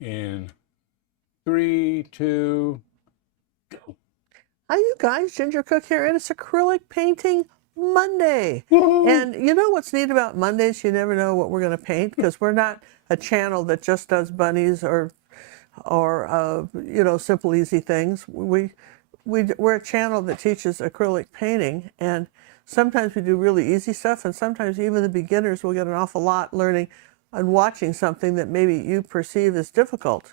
In 3, 2, go. Hi, you guys. Ginger Cook here, and it's Acrylic Painting Monday. Woohoo! And you know what's neat about Mondays? You never know what we're going to paint because we're not a channel that just does bunnies or simple, easy things. We're a channel that teaches acrylic painting, and sometimes we do really easy stuff, and sometimes even the beginners will get an awful lot learning and watching something that maybe you perceive as difficult.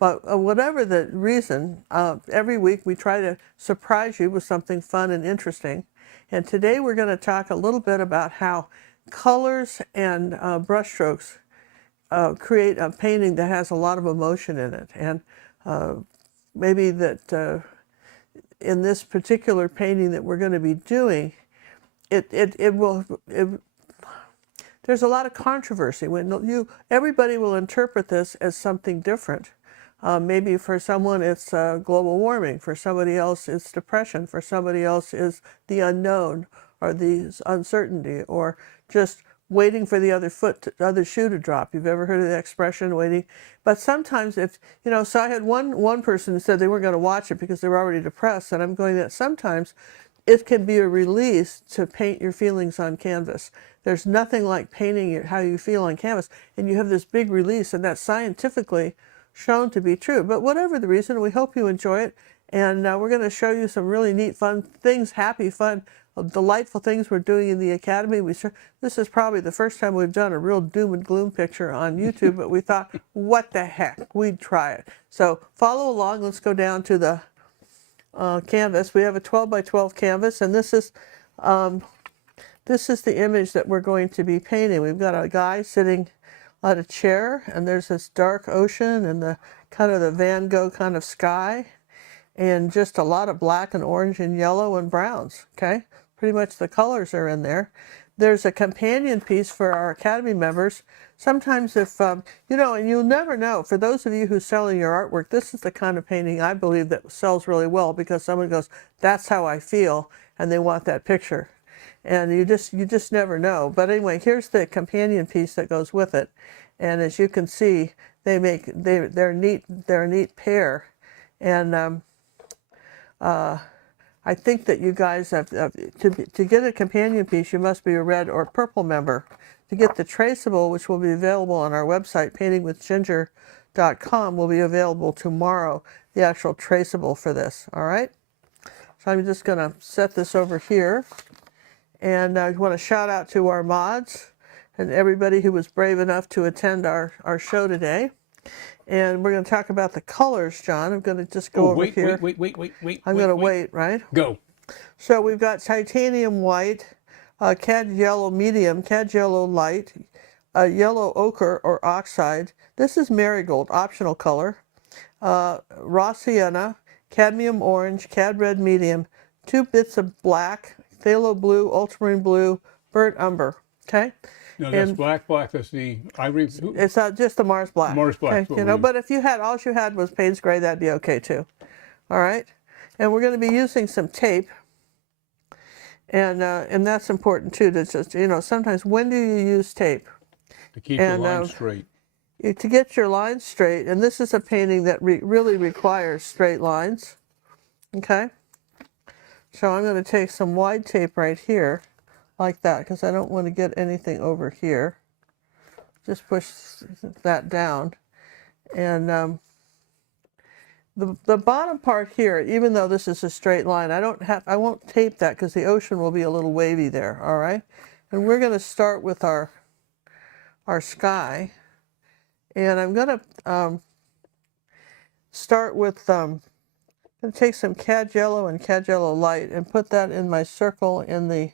But whatever the reason, every week we try to surprise you with something fun and interesting. And today we're going to talk a little bit about how colors and brushstrokes create a painting that has a lot of emotion in it. And maybe that in this particular painting that we're going to be doing, there's a lot of controversy. Everybody will interpret this as something different. Maybe for someone it's global warming, for somebody else it's depression, for somebody else is the unknown or the uncertainty, or just waiting for the other shoe to drop. You've ever heard of the expression, waiting? But sometimes so I had one person who said they weren't going to watch it because they were already depressed, and I'm going that sometimes it can be a release to paint your feelings on canvas. There's nothing like painting how you feel on canvas, and you have this big release, and that's scientifically shown to be true. But whatever the reason, we hope you enjoy it, and we're going to show you some really neat, fun things, happy, fun, delightful things we're doing in the Academy. This is probably the first time we've done a real doom and gloom picture on YouTube, but we thought, what the heck, we'd try it. So follow along. Let's go down to the canvas. We have a 12 by 12 canvas, and this is the image that we're going to be painting. We've got a guy sitting on a chair, and there's this dark ocean and the kind of the Van Gogh kind of sky, and just a lot of black and orange and yellow and browns. Okay, pretty much the colors are in there. There's a companion piece for our Academy members. Sometimes if, and you'll never know, for those of you who sell your artwork, this is the kind of painting I believe that sells really well, because someone goes, that's how I feel, and they want that picture. And you just never know. But anyway, here's the companion piece that goes with it. And as you can see, they're a neat pair. And I think that you guys have to get a companion piece, you must be a red or purple member. To get the traceable, which will be available on our website, paintingwithginger.com, will be available tomorrow, the actual traceable for this. All right? So I'm just going to set this over here. And I want to shout out to our mods and everybody who was brave enough to attend our show today. And we're going to talk about the colors, John. I'm going to just go over here. Wait. I'm going to wait, right? Go. So we've got titanium white, cad yellow medium, cad yellow light, yellow ochre or oxide. This is marigold, optional color. Raw sienna, cadmium orange, cad red medium, 2 bits of black, phthalo blue, ultramarine blue, burnt umber. Okay? No, that's black. That's the ivory. It's just the Mars black. Mars black. Okay? But if you had all you had was Payne's gray, that'd be okay too. All right? And we're going to be using some tape. And that's important too. To just, sometimes when do you use tape? To keep the line straight. To get your lines straight. And this is a painting that really requires straight lines. Okay? So I'm going to take some wide tape right here, like that, because I don't want to get anything over here. Just push that down. And the bottom part here, even though this is a straight line, I won't tape that because the ocean will be a little wavy there, all right? And we're going to start with our sky. And I'm going to start with... I'm going to take some cad yellow and cad yellow light and put that in my circle in the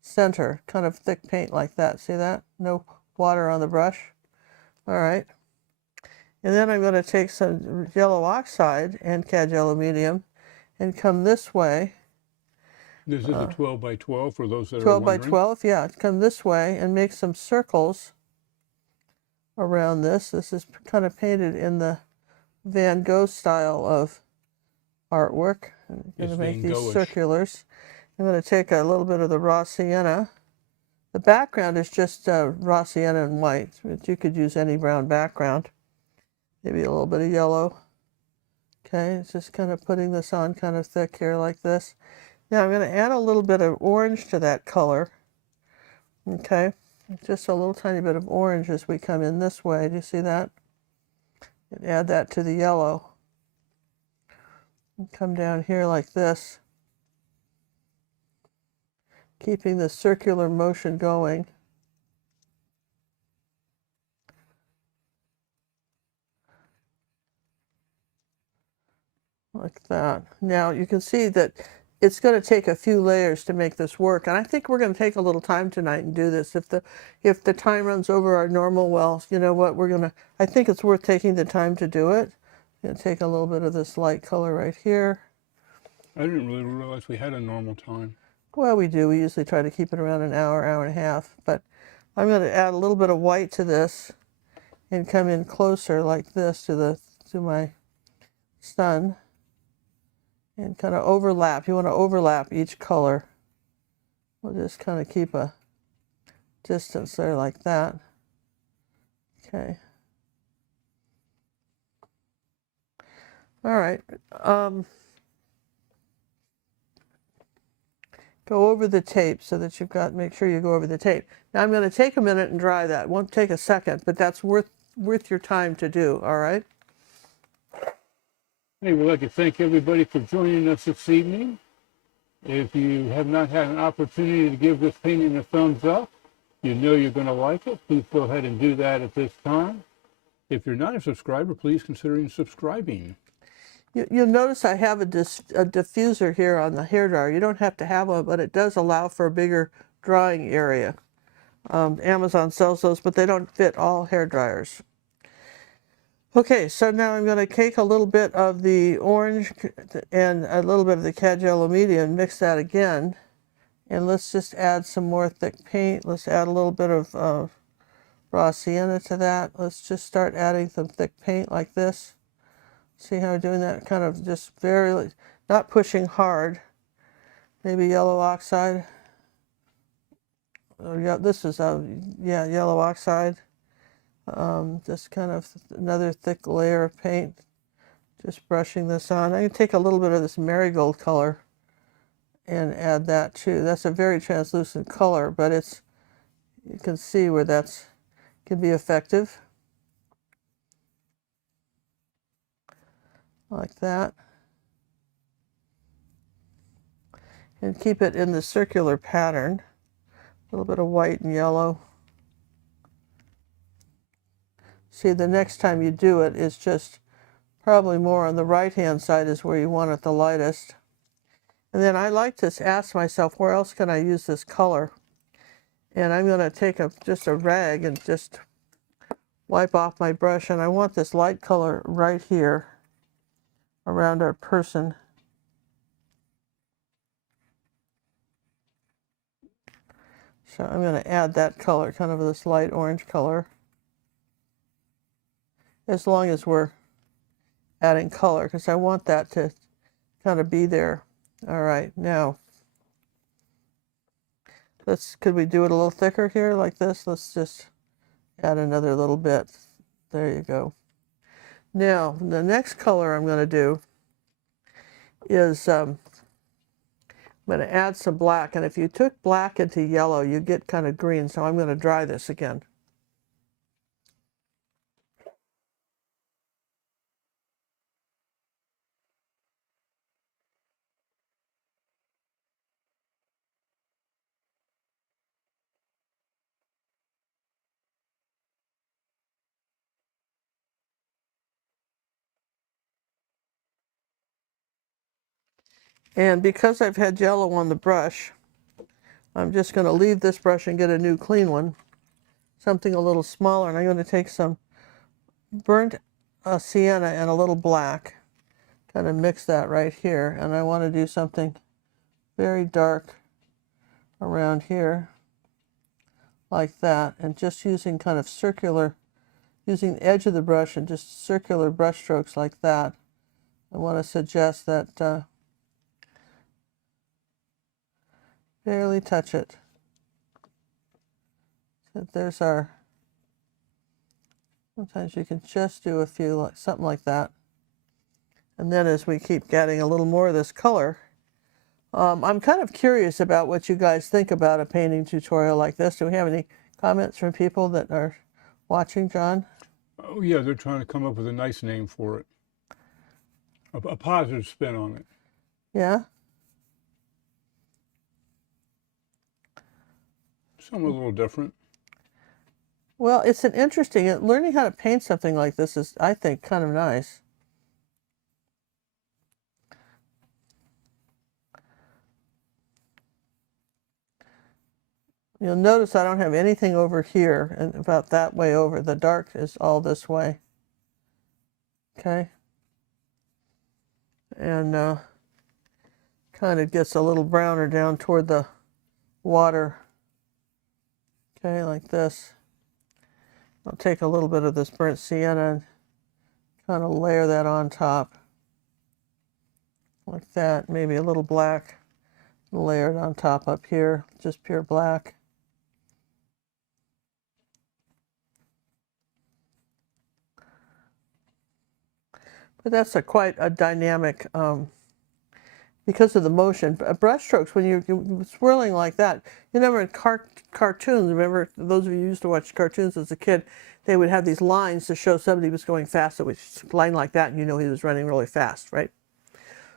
center, kind of thick paint like that. See that? No water on the brush. All right. And then I'm going to take some yellow oxide and cad yellow medium and come this way. This is a 12 by 12 for those that are 12 by wondering. 12, yeah. Come this way and make some circles around this. This is kind of painted in the Van Gogh style of artwork. I'm going to make these circulars. I'm going to take a little bit of the raw sienna. The background is just raw sienna and white, but you could use any brown background. maybe a little bit of yellow. Okay, it's just kind of putting this on kind of thick here like this. Now I'm going to add a little bit of orange to that color. Okay, just a little tiny bit of orange as we come in this way. Do you see that? And add that to the yellow. And come down here like this, keeping the circular motion going. Like that. Now you can see that it's going to take a few layers to make this work, and I think we're going to take a little time tonight and do this. If the time runs over our normal, well, you know what, I think it's worth taking the time to do it. I'm going to take a little bit of this light color right here. I didn't really realize we had a normal time. Well, we do. We usually try to keep it around an hour, hour and a half, but I'm going to add a little bit of white to this and come in closer like this to my sun. And kind of overlap. You want to overlap each color. We'll just kind of keep a distance there like that. Okay. All right. Go over the tape so that make sure you go over the tape. Now I'm going to take a minute and dry that. It won't take a second, but that's worth your time to do, all right? Hey, we'd like to thank everybody for joining us this evening. If you have not had an opportunity to give this painting a thumbs up, you know you're going to like it. Please go ahead and do that at this time. If you're not a subscriber, please consider subscribing. You'll notice I have a diffuser here on the hairdryer. You don't have to have one, but it does allow for a bigger drying area. Amazon sells those, but they don't fit all hairdryers. Okay, so now I'm going to take a little bit of the orange and a little bit of the cad yellow medium, mix that again, and let's just add some more thick paint. Let's add a little bit of raw sienna to that. Let's just start adding some thick paint like this. See how I'm doing that? Kind of just not pushing hard. Maybe yellow oxide. Oh, yeah, this is yellow oxide. Just kind of another thick layer of paint. Just brushing this on. I'm going to take a little bit of this marigold color and add that too. That's a very translucent color, but you can see where can be effective. Like that. And keep it in the circular pattern. A little bit of white and yellow. See, the next time you do it is just probably more on the right-hand side is where you want it the lightest. And then I like to ask myself, where else can I use this color? And I'm going to take just a rag and just wipe off my brush. And I want this light color right here around our person. So I'm going to add that color, kind of this light orange color. As long as we're adding color, because I want that to kind of be there. All right, now could we do it a little thicker here like this? Let's just add another little bit. There you go. Now the next color I'm going to do is I'm going to add some black, and if you took black into yellow you get kind of green, so I'm going to dry this again. And because I've had yellow on the brush, I'm just going to leave this brush and get a new clean one, something a little smaller, and I'm going to take some burnt sienna and a little black, kind of mix that right here, and I want to do something very dark around here, like that, and just using kind of using the edge of the brush and just circular brush strokes like that. I want to suggest that barely touch it. So there's our Sometimes you can just do a few, like something like that. And then as we keep getting a little more of this color, I'm kind of curious about what you guys think about a painting tutorial like this. Do we have any comments from people that are watching, John? Oh yeah, they're trying to come up with a nice name for it. A positive spin on it. Yeah? Some a little different. Well, it's an interesting, learning how to paint something like this is, I think, kind of nice. You'll notice I don't have anything over here and about that way over. The dark is all this way. Okay? And kind of gets a little browner down toward the water. Okay, like this. I'll take a little bit of this burnt sienna and kind of layer that on top. Like that. Maybe a little black. Layer it on top up here. Just pure black. But that's quite a dynamic, because of the motion. Brush strokes, when you're swirling like that, you remember in cartoons, remember those of you who used to watch cartoons as a kid, they would have these lines to show somebody was going fast. It was a line like that, and you know he was running really fast, right?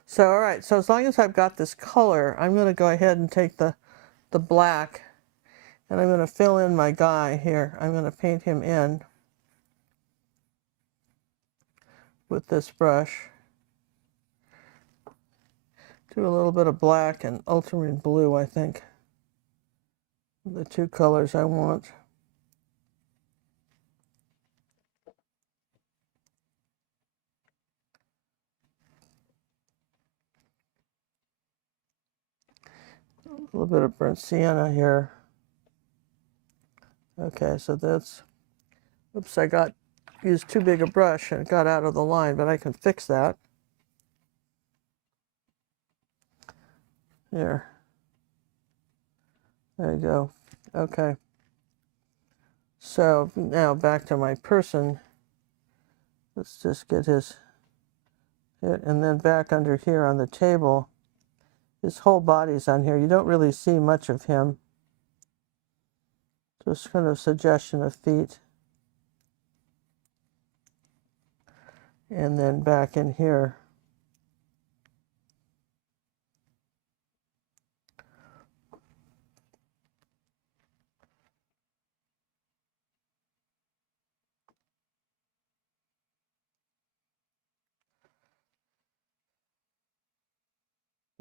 So, all right, so as long as I've got this color, I'm going to go ahead and take the black, and I'm going to fill in my guy here. I'm going to paint him in with this brush. Do a little bit of black and ultramarine blue, I think. The two colors I want. A little bit of burnt sienna here. Okay, so that's, oops, I used too big a brush and it got out of the line, but I can fix that. Here. There you go. Okay. So now back to my person. Let's just get his, and then back under here on the table. His whole body's on here. You don't really see much of him. Just kind of suggestion of feet. And then back in here.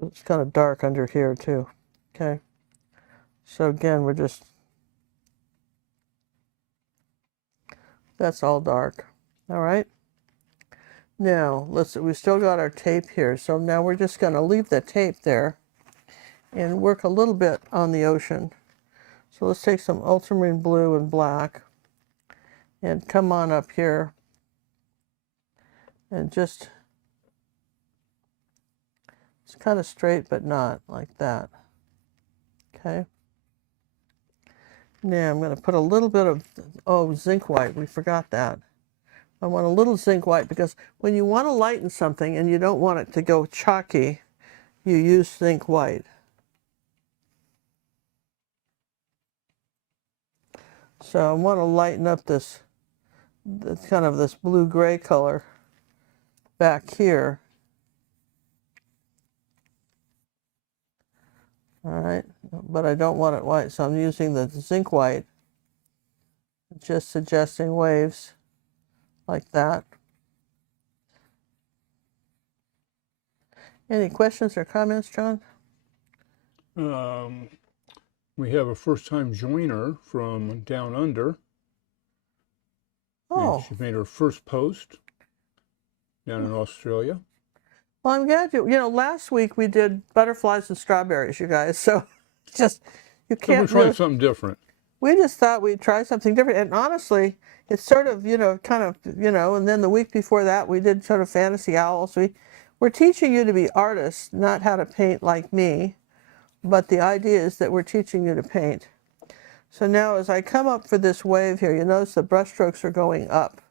It's kind of dark under here too. Okay. So again, we're just, that's all dark. All right. Now, we still got our tape here. So now we're just going to leave the tape there and work a little bit on the ocean. So let's take some ultramarine blue and black and come on up here and just, it's kind of straight, but not like that. Okay. Now I'm going to put a little bit of, zinc white. We forgot that. I want a little zinc white because when you want to lighten something and you don't want it to go chalky, you use zinc white. So I want to lighten up this kind of this blue-gray color back here. All right, but I don't want it white, so I'm using the zinc white, just suggesting waves like that. Any questions or comments, John? We have a first-time joiner from down under. Oh. And she made her first post down in Australia. Well, I'm glad last week we did butterflies and strawberries, you guys. So just, you can't. So we're trying something different. We just thought we'd try something different. And honestly, it's sort of, and then the week before that we did sort of fantasy owls. We're teaching you to be artists, not how to paint like me. But the idea is that we're teaching you to paint. So now as I come up for this wave here, you notice the brush strokes are going up.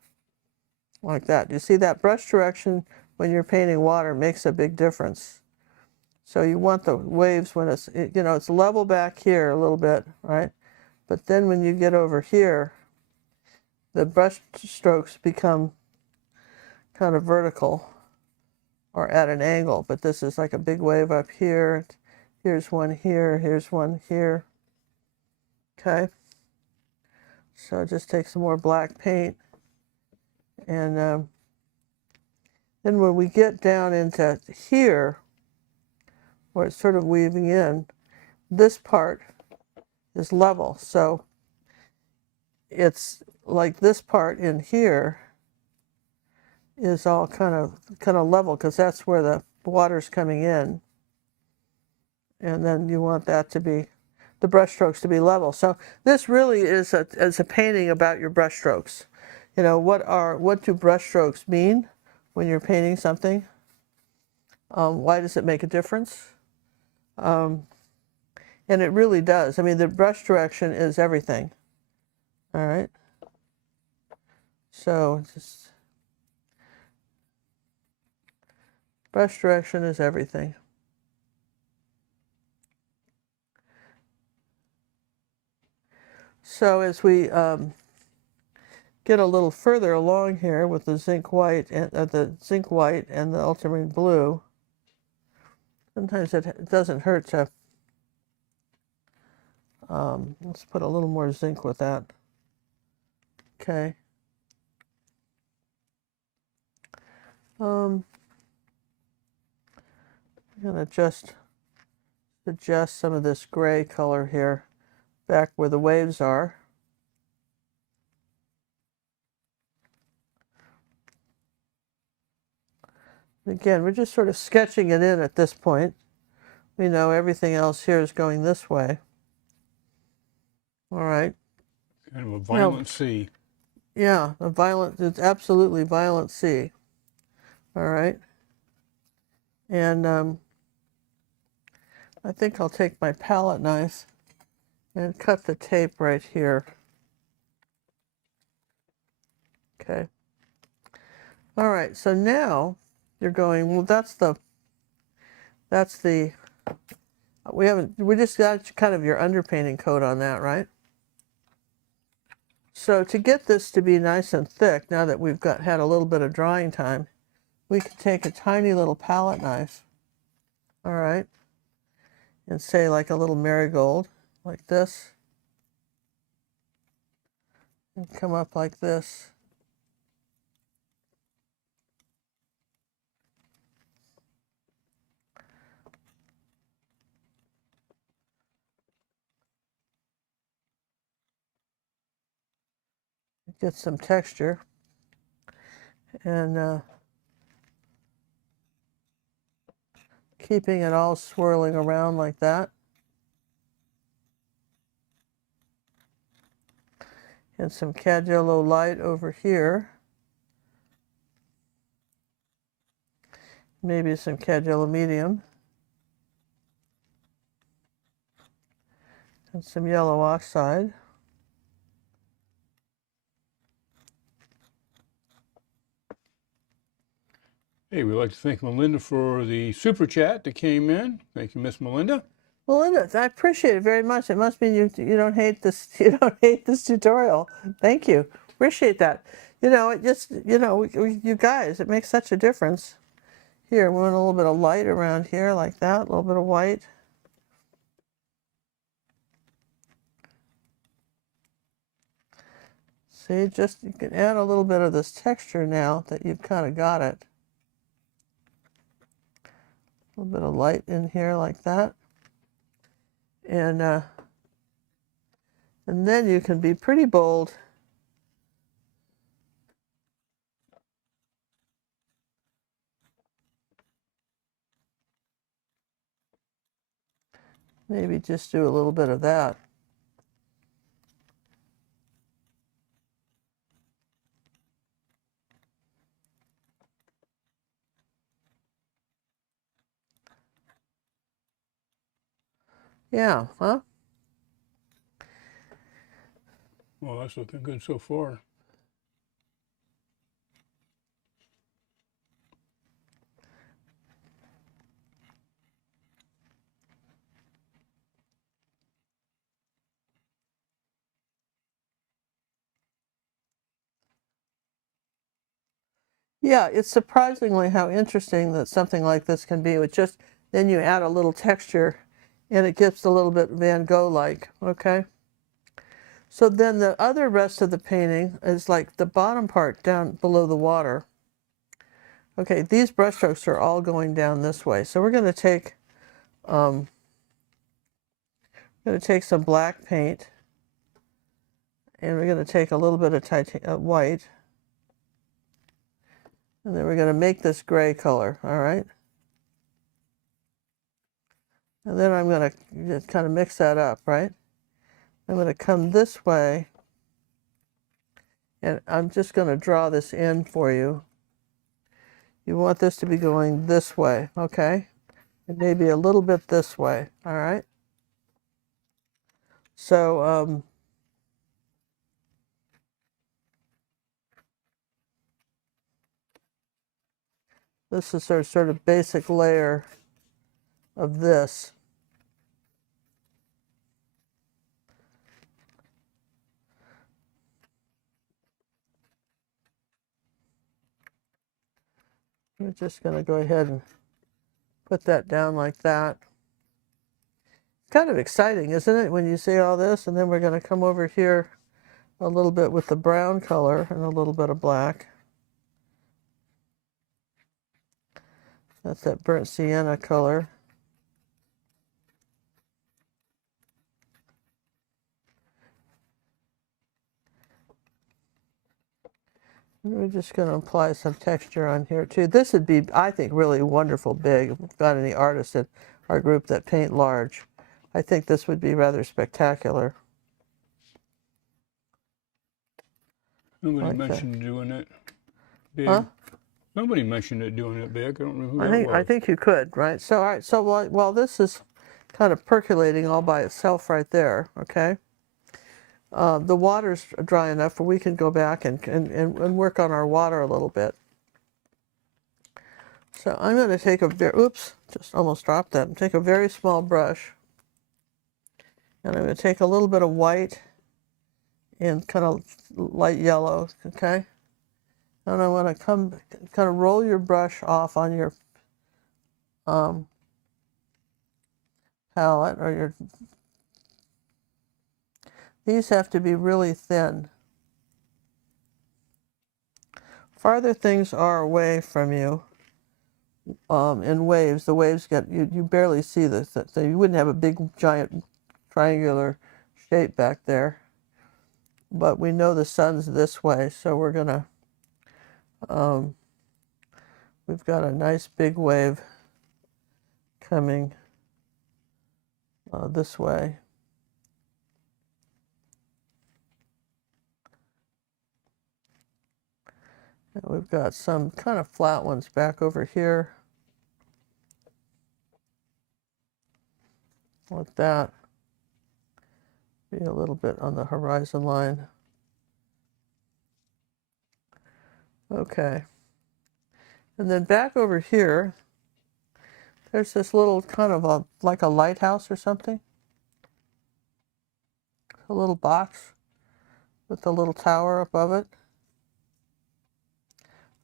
like that. You see that brush direction when you're painting water makes a big difference. So you want the waves when it's, you know, it's level back here a little bit, right? But then when you get over here, the brush strokes become kind of vertical or at an angle. But this is like a big wave up here. Here's one here, here's one here. Okay. So just take some more black paint. And then when we get down into here, where it's sort of weaving in, this part is level. So it's like this part in here is all kind of level, because that's where the water's coming in. And then you want that to be, the brush strokes to be level. So this really is a painting about your brush strokes. You know, what do brush strokes mean when you're painting something? Why does it make a difference? And it really does. I mean, the brush direction is everything. All right. So just brush direction is everything. So as we get a little further along here with the zinc white and the ultramarine blue, sometimes it doesn't hurt to let's put a little more zinc with that. Okay. I'm gonna just adjust some of this gray color here back where the waves are. Again, we're just sort of sketching it in at this point. We know everything else here is going this way. All right. Kind of a violent sea. Yeah, it's absolutely violent sea. All right. And I think I'll take my palette knife and cut the tape right here. Okay. All right, so now you're going, well, we just got kind of your underpainting coat on that, right? So to get this to be nice and thick, now that we've had a little bit of drying time, we can take a tiny little palette knife, all right, and say like a little marigold, like this, and come up like this. Get some texture, and keeping it all swirling around like that. And some cad yellow light over here. Maybe some cad yellow medium. And some yellow oxide. Hey, we'd like to thank Melinda for the super chat that came in. Thank you, Miss Melinda. Melinda, I appreciate it very much. It must mean you don't hate this tutorial. Thank you. Appreciate that. You know, it just, you know, you guys, it makes such a difference. Here, we want a little bit of light around here like that, a little bit of white. See, just you can add a little bit of this texture now that you've kind of got it. A little bit of light in here like that. And then you can be pretty bold. Maybe just do a little bit of that. Yeah, huh? Well, that's looking good so far. Yeah, it's surprisingly how interesting that something like this can be with just, then you add a little texture and it gets a little bit Van Gogh-like, okay? So then the other rest of the painting is like the bottom part down below the water. Okay, these brushstrokes are all going down this way. So we're going to take some black paint, and we're going to take a little bit of white, and then we're going to make this gray color, all right? And then I'm going to just kind of mix that up, right? I'm going to come this way, and I'm just going to draw this in for you. You want this to be going this way, okay? And maybe a little bit this way, all right? So this is our sort of basic layer of this. We're just going to go ahead and put that down like that. Kind of exciting, isn't it, when you see all this? And then we're going to come over here a little bit with the brown color and a little bit of black. That's that burnt sienna color. And we're just going to apply some texture on here too. This would be, I think, really wonderful big. If we've got any artists in our group that paint large, I think this would be rather spectacular. Somebody Like that. mentioned doing it big. Huh? Somebody mentioned it doing it big. I don't know who that was. I think you could, right? So, all right. So while this is kind of percolating all by itself right there, okay? The water's dry enough where we can go back and work on our water a little bit. So I'm going to take oops, just almost dropped that. Take a very small brush, and I'm going to take a little bit of white and kind of light yellow, okay? And I want to kind of roll your brush off on your palette or your. These have to be really thin. Farther things are away from you in waves. The waves get, you barely see this. So you wouldn't have a big, giant, triangular shape back there. But we know the sun's this way, so we're going to, we've got a nice big wave coming this way. And we've got some kind of flat ones back over here. Like that. Be a little bit on the horizon line. Okay. And then back over here, there's this little kind of like a lighthouse or something. A little box with a little tower above it.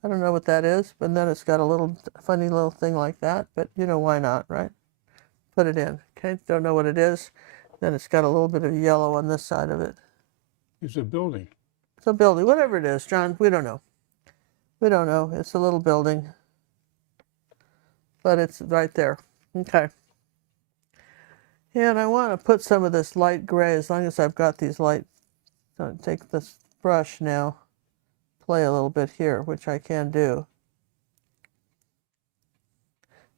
I don't know what that is, but then it's got a little funny little thing like that, but you know, why not, right? Put it in, okay? Don't know what it is. Then it's got a little bit of yellow on this side of it. It's a building. It's a building, whatever it is, John, we don't know. We don't know, it's a little building. But it's right there, okay. And I want to put some of this light gray, as long as I've got these light, take this brush now, play a little bit here, which I can do.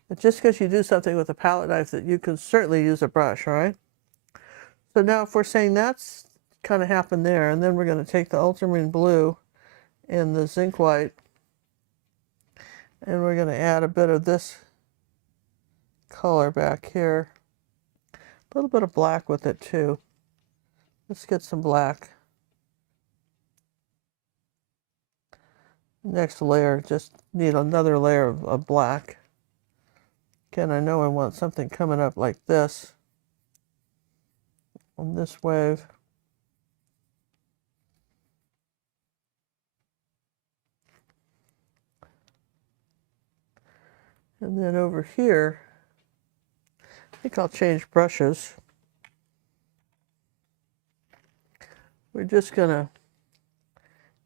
But just because you do something with a palette knife, that you can certainly use a brush, all right? So now if we're saying that's kind of happened there, and then we're going to take the ultramarine blue and the zinc white, and we're going to add a bit of this color back here. A little bit of black with it too. Let's get some black. Next layer, just need another layer of black. Again, I know I want something coming up like this on this wave. And then over here, I think I'll change brushes. We're just gonna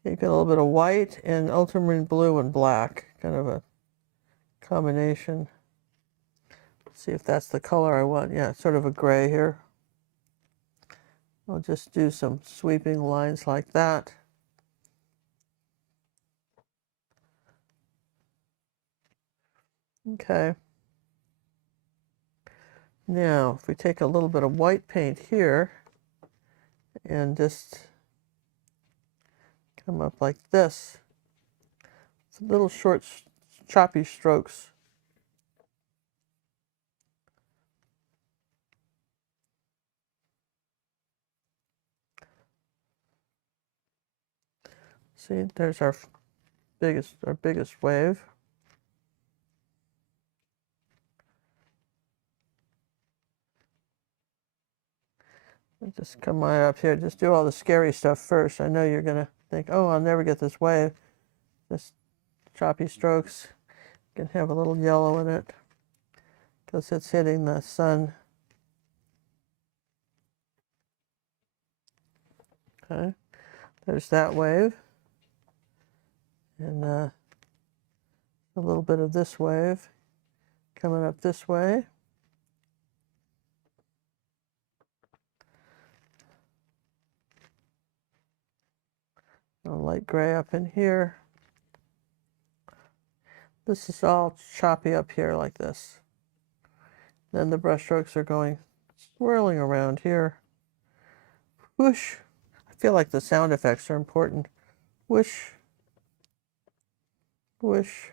take a little bit of white and ultramarine blue and black, kind of a combination. See if that's the color I want. Yeah, sort of a gray here. I'll just do some sweeping lines like that. Okay. Now, if we take a little bit of white paint here and just come up like this, little short, choppy strokes. See, there's our biggest wave. Just come right up here. Just do all the scary stuff first. I know you're gonna think, oh, I'll never get this wave. Just choppy strokes. Can have a little yellow in it because it's hitting the sun. Okay, there's that wave. And a little bit of this wave coming up this way. A light gray up in here. This is all choppy up here like this. Then the brush strokes are going swirling around here. Whoosh. I feel like the sound effects are important. Whoosh. Whoosh.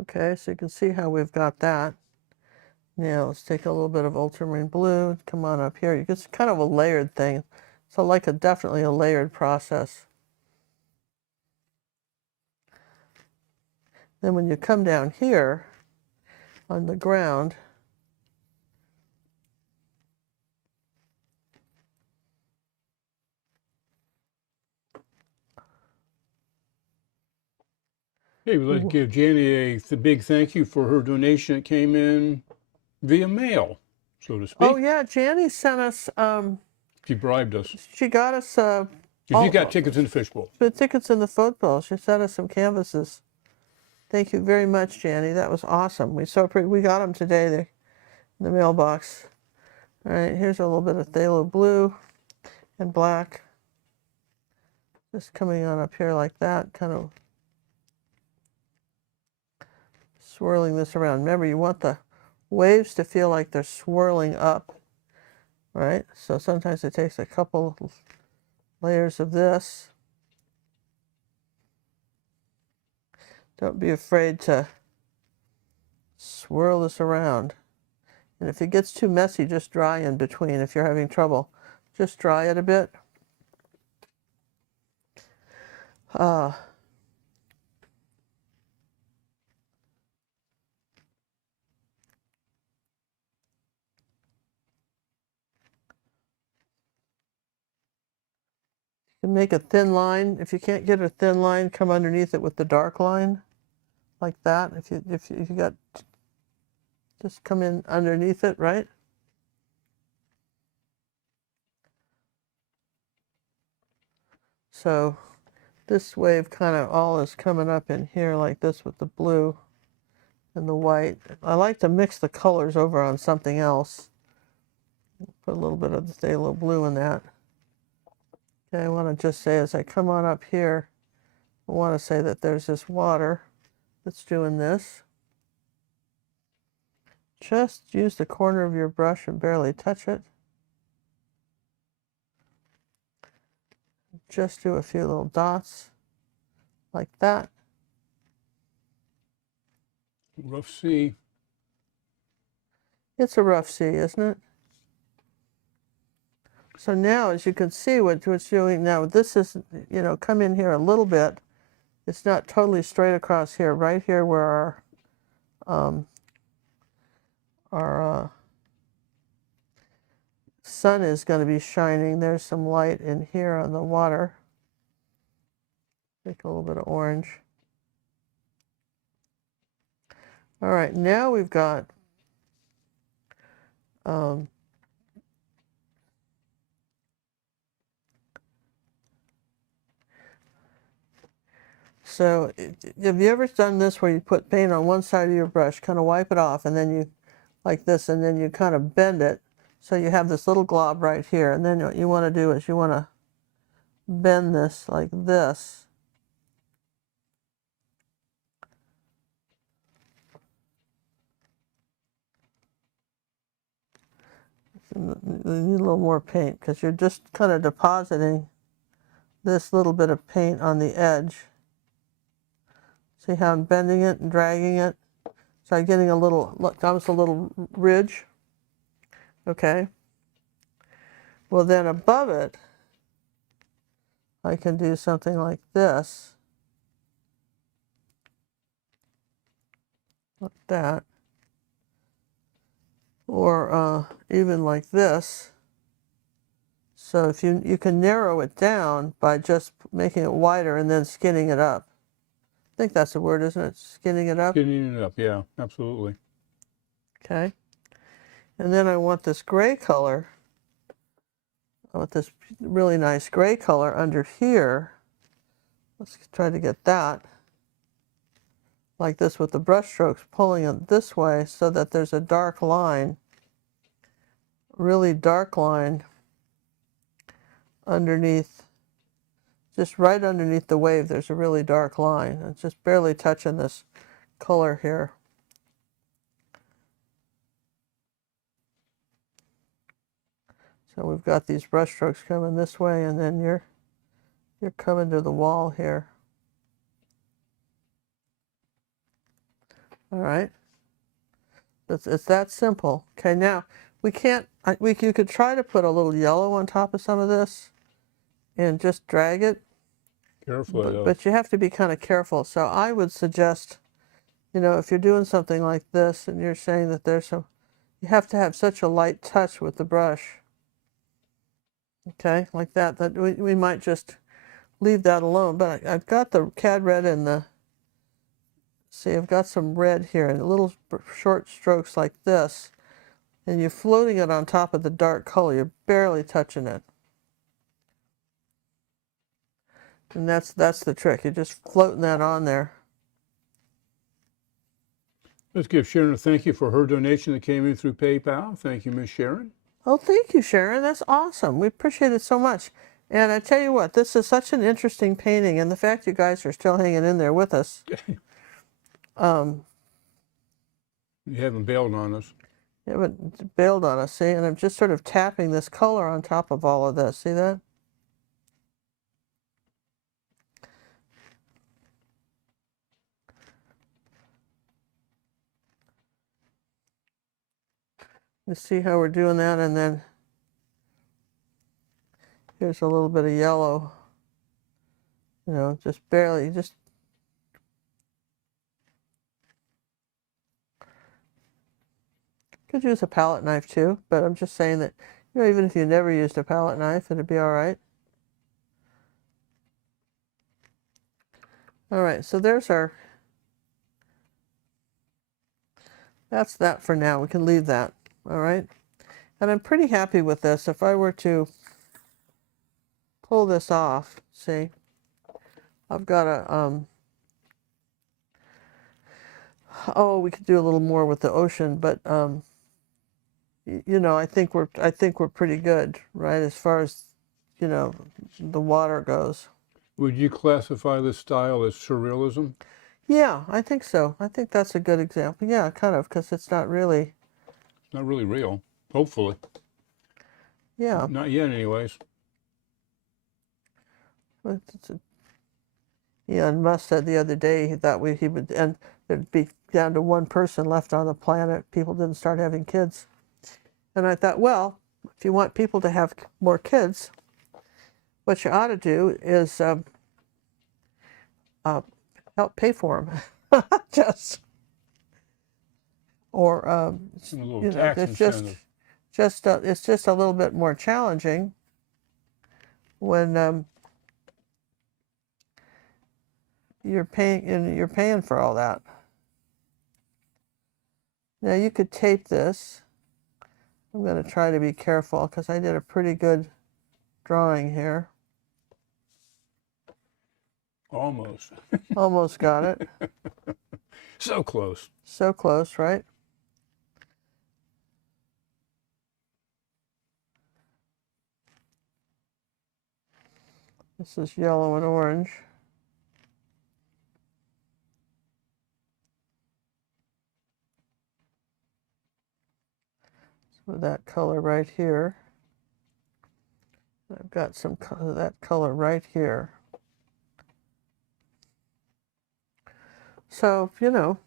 Okay, so you can see how we've got that. Now let's take a little bit of ultramarine blue, come on up here. It's kind of a layered thing. So like definitely a layered process. Then when you come down here on the ground, Hey, we'd like to give Jenny a big thank you for her donation that came in via mail, so to speak. oh yeah, Janny sent us, She bribed us. she got us She's got tickets in the fishbowl. the tickets in the football. She sent us some canvases. Thank you very much, Janny. That was awesome. We got them today. They're in the mailbox. All right, here's a little bit of phthalo blue and black. Just coming on up here like that, kind of swirling this around. Remember, you want the waves to feel like they're swirling up, right? So sometimes it takes a couple layers of this. Don't be afraid to swirl this around. And if it gets too messy, just dry in between. If you're having trouble, just dry it a bit. You can make a thin line. If you can't get a thin line, come underneath it with the dark line, like that. If you got, just come in underneath it, right? So this wave kind of all is coming up in here like this with the blue and the white. I like to mix the colors over on something else. Put a little bit of the phthalo blue in that. Okay, I want to just say as I come on up here, I want to say that there's this water that's doing this. Just use the corner of your brush and barely touch it. Just do a few little dots like that. Rough sea. It's a rough sea, isn't it? So now, as you can see, what it's doing now, this is, come in here a little bit. It's not totally straight across here, right here where our our sun is going to be shining. There's some light in here on the water. Make a little bit of orange. All right, now we've got so have you ever done this where you put paint on one side of your brush, kind of wipe it off, and then you, like this, and then you kind of bend it so you have this little glob right here, and then what you want to do is you want to bend this like this. You need a little more paint because you're just kind of depositing this little bit of paint on the edge. See how I'm bending it and dragging it? So I'm getting a little, look, almost a little ridge. Okay. Well, then above it, I can do something like this. Like that. Or even like this. So if you can narrow it down by just making it wider and then skinning it up. I think that's the word, isn't it? Skinning it up? Skinning it up, yeah, absolutely. Okay. And then I want this gray color. I want this really nice gray color under here. Let's try to get that. Like this with the brush strokes, pulling it this way so that there's a dark line, really dark line underneath, just right underneath the wave, there's a really dark line. It's just barely touching this color here. So we've got these brush strokes coming this way, and then you're coming to the wall here. All right. It's that simple. Okay, now we can't, you could try to put a little yellow on top of some of this and just drag it. Carefully, though. But you have to be kind of careful. So I would suggest, you know, if you're doing something like this and you're saying that there's some, you have to have such a light touch with the brush. Okay, like that, that we might just leave that alone. But I've got the cad red and the, see, I've got some red here and little short strokes like this. And you're floating it on top of the dark color. You're barely touching it. And that's the trick. You're just floating that on there. Let's give Sharon a thank you for her donation that came in through PayPal. Thank you, Miss Sharon. Oh, thank you, Sharon. That's awesome. We appreciate it so much. And I tell you what, this is such an interesting painting, and the fact you guys are still hanging in there with us. You haven't bailed on us. You haven't bailed on us, see? And I'm just sort of tapping this color on top of all of this. See that? You see how we're doing that, and then here's a little bit of yellow. You know, just barely, just could use a palette knife too, but I'm just saying that, you know, even if you never used a palette knife, it'd be all right. All right, so there's our, that's that for now. We can leave that, all right? And I'm pretty happy with this. If I were to pull this off, see, I've got a, oh, we could do a little more with the ocean, but, you know, I think we're pretty good, right, as far as, you know, the water goes. Would you classify this style as surrealism? Yeah, I think so. I think that's a good example. Yeah, kind of, because it's not really. It's not really real, hopefully. Yeah. Not yet, anyways. Elon Musk said the other day that he would, and there'd be down to one person left on the planet. People didn't start having kids. And I thought, well, if you want people to have more kids, what you ought to do is help pay for them. Just, or A little tax incentive. it's just a little bit more challenging when you're paying for all that. Now you could tape this. I'm going to try to be careful because I did a pretty good drawing here. Almost. Almost got it. So close. So close, right? This is yellow and orange. With that color right here. I've got some of that color right here. So, you know,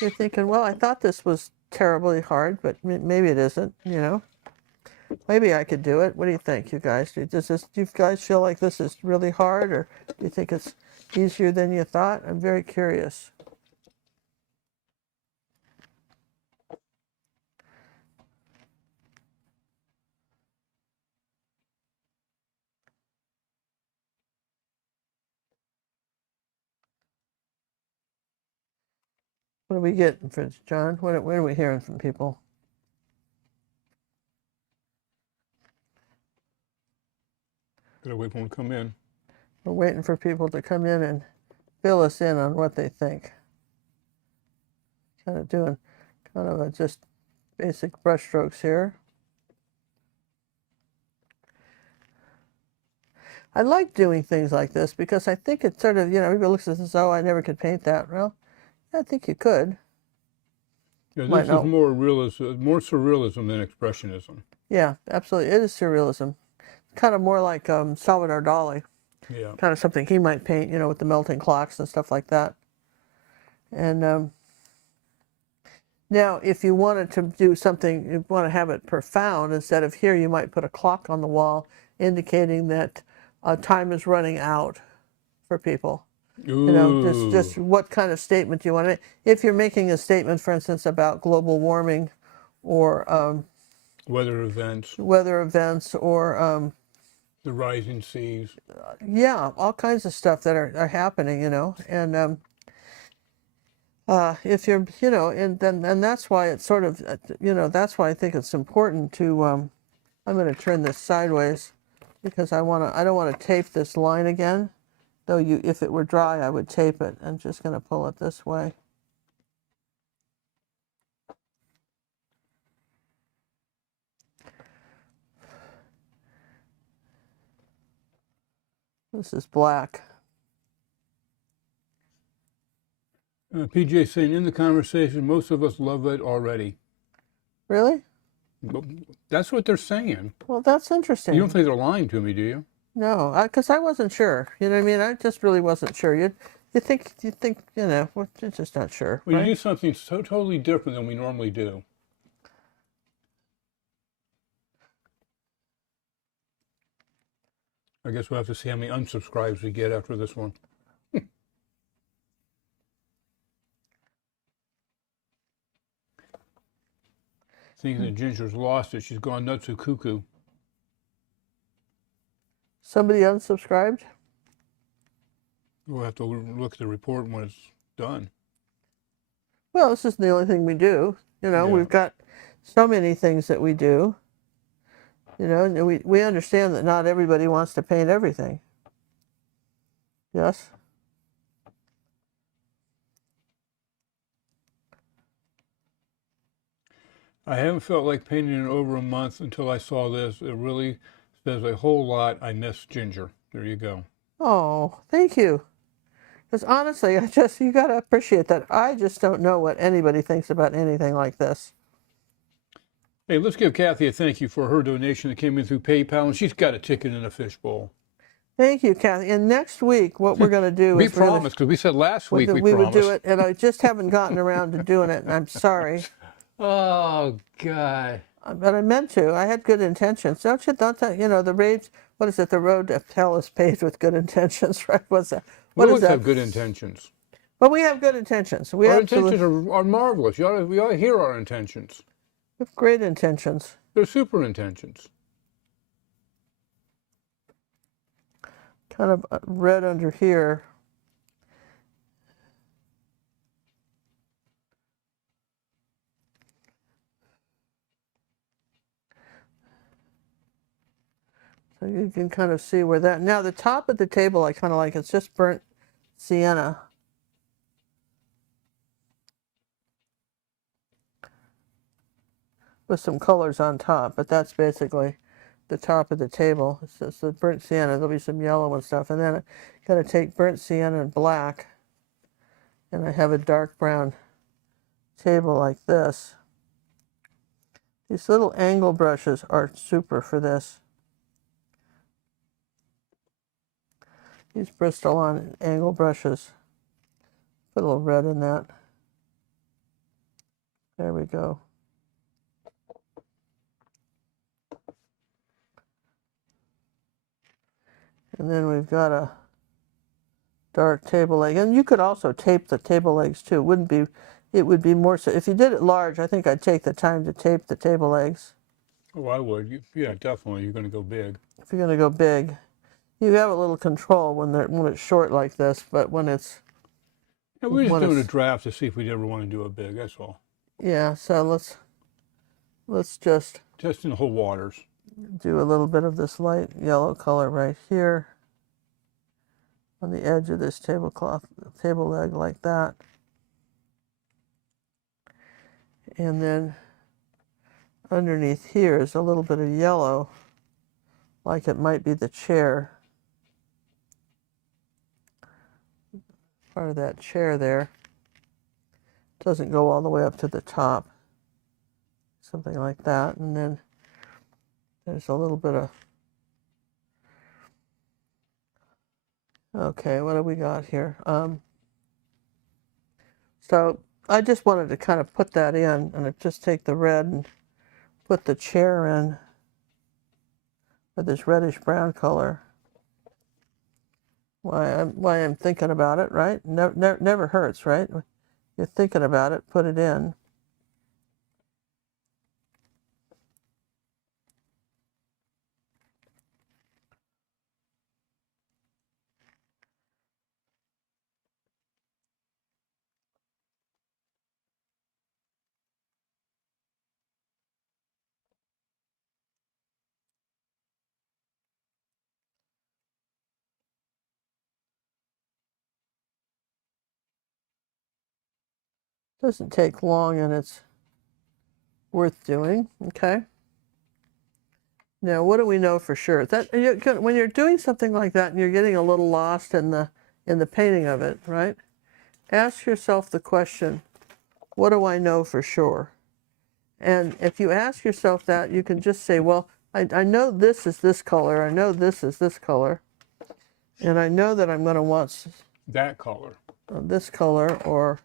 you're thinking, well, I thought this was terribly hard, but maybe it isn't, you know. Maybe I could do it. What do you think, you guys? Do you guys feel like this is really hard, or do you think it's easier than you thought? I'm very curious. What are we getting, John? What are we hearing from people? Gotta wait for them to come in. We're waiting for people to come in and fill us in on what they think. Kind of doing just basic brush strokes here. I like doing things like this because I think it sort of, you know, everybody looks at this, oh, I never could paint that. Well, I think you could. Yeah, this is more realism, more surrealism than expressionism. Yeah, absolutely. It is surrealism. Kind of more like Salvador Dali. Yeah. Kind of something he might paint, you know, with the melting clocks and stuff like that. And now, if you wanted to do something, you want to have it profound, instead of here, you might put a clock on the wall indicating that time is running out for people. Ooh. You know, just what kind of statement you want to make. If you're making a statement, for instance, about global warming or weather events or the rising seas. Yeah, all kinds of stuff that are happening, you know. And if you're, you know, and that's why it's sort of, you know, that's why I think it's important to, I'm going to turn this sideways because I don't want to tape this line again. Though if it were dry, I would tape it. I'm just going to pull it this way. This is black. PJ saying, in the conversation, most of us love it already. Really? That's what they're saying. Well, that's interesting. You don't think they're lying to me, do you? No, because I wasn't sure. You know what I mean? I just really wasn't sure. You think, you know, we're just not sure. Well, right? You do something so totally different than we normally do. I guess we'll have to see how many unsubscribes we get after this one. Thinking that Ginger's lost it. She's gone nuts with cuckoo. Somebody unsubscribed? We'll have to look at the report when it's done. Well, this isn't the only thing we do. You know, Yeah. We've got so many things that we do. You know, and we understand that not everybody wants to paint everything. Yes? I haven't felt like painting in over a month until I saw this. It really says a whole lot. I miss Ginger. There you go. Oh, thank you. Because honestly, you got to appreciate that. I just don't know what anybody thinks about anything like this. Hey, let's give Kathy a thank you for her donation that came in through PayPal, and she's got a ticket in a fishbowl. Thank you, Kathy. And next week, what we're going to do is... We promised, because we said last week we would do it, and I just haven't gotten around to doing it, and I'm sorry. Oh, God. But I meant to. I had good intentions. Don't you know, the road, what is it? The road to hell is paved with good intentions, right? What's that? We always have good intentions. But we have good intentions. We Our absolutely intentions are marvelous. We ought to hear our intentions. have great intentions. They're super intentions. Kind of red under here. So you can kind of see where that, now the top of the table I kind of like, it's just burnt sienna. With some colors on top, but that's basically the top of the table. It's just the burnt sienna, there'll be some yellow and stuff, and then I'm gonna take burnt sienna and black, and I have a dark brown table like this. These little angle brushes are super for this. These Bristol on angle brushes. Put a little red in that. There we go. And then we've got a dark table leg. And you could also tape the table legs too. It would be more so, if you did it large, I think I'd take the time to tape the table legs. Oh, I would. Yeah, definitely. You're going to go big. If you're going to go big. You have a little control when it's short like this, but when it's... Yeah, we're just doing a draft to see if we'd ever want to do it big, that's all. Yeah, so let's just... Testing the whole waters. Do a little bit of this light yellow color right here on the edge of this tablecloth, table leg like that. And then underneath here is a little bit of yellow, like it might be the chair. Part of that chair there. Doesn't go all the way up to the top. Something like that. And then there's a little bit of... Okay, what do we got here? So I just wanted to kind of put that in, and just take the red and put the chair in with this reddish brown color. Why I'm thinking about it, right? Never hurts, right? You're thinking about it, put it in. Doesn't take long, and it's worth doing. Okay. Now, what do we know for sure? That when you're doing something like that and you're getting a little lost in the painting of it, right? Ask yourself the question, what do I know for sure? And if you ask yourself that, you can just say, well, I know this is this color, I know this is this color, and I know that I'm going to want that color. This color, or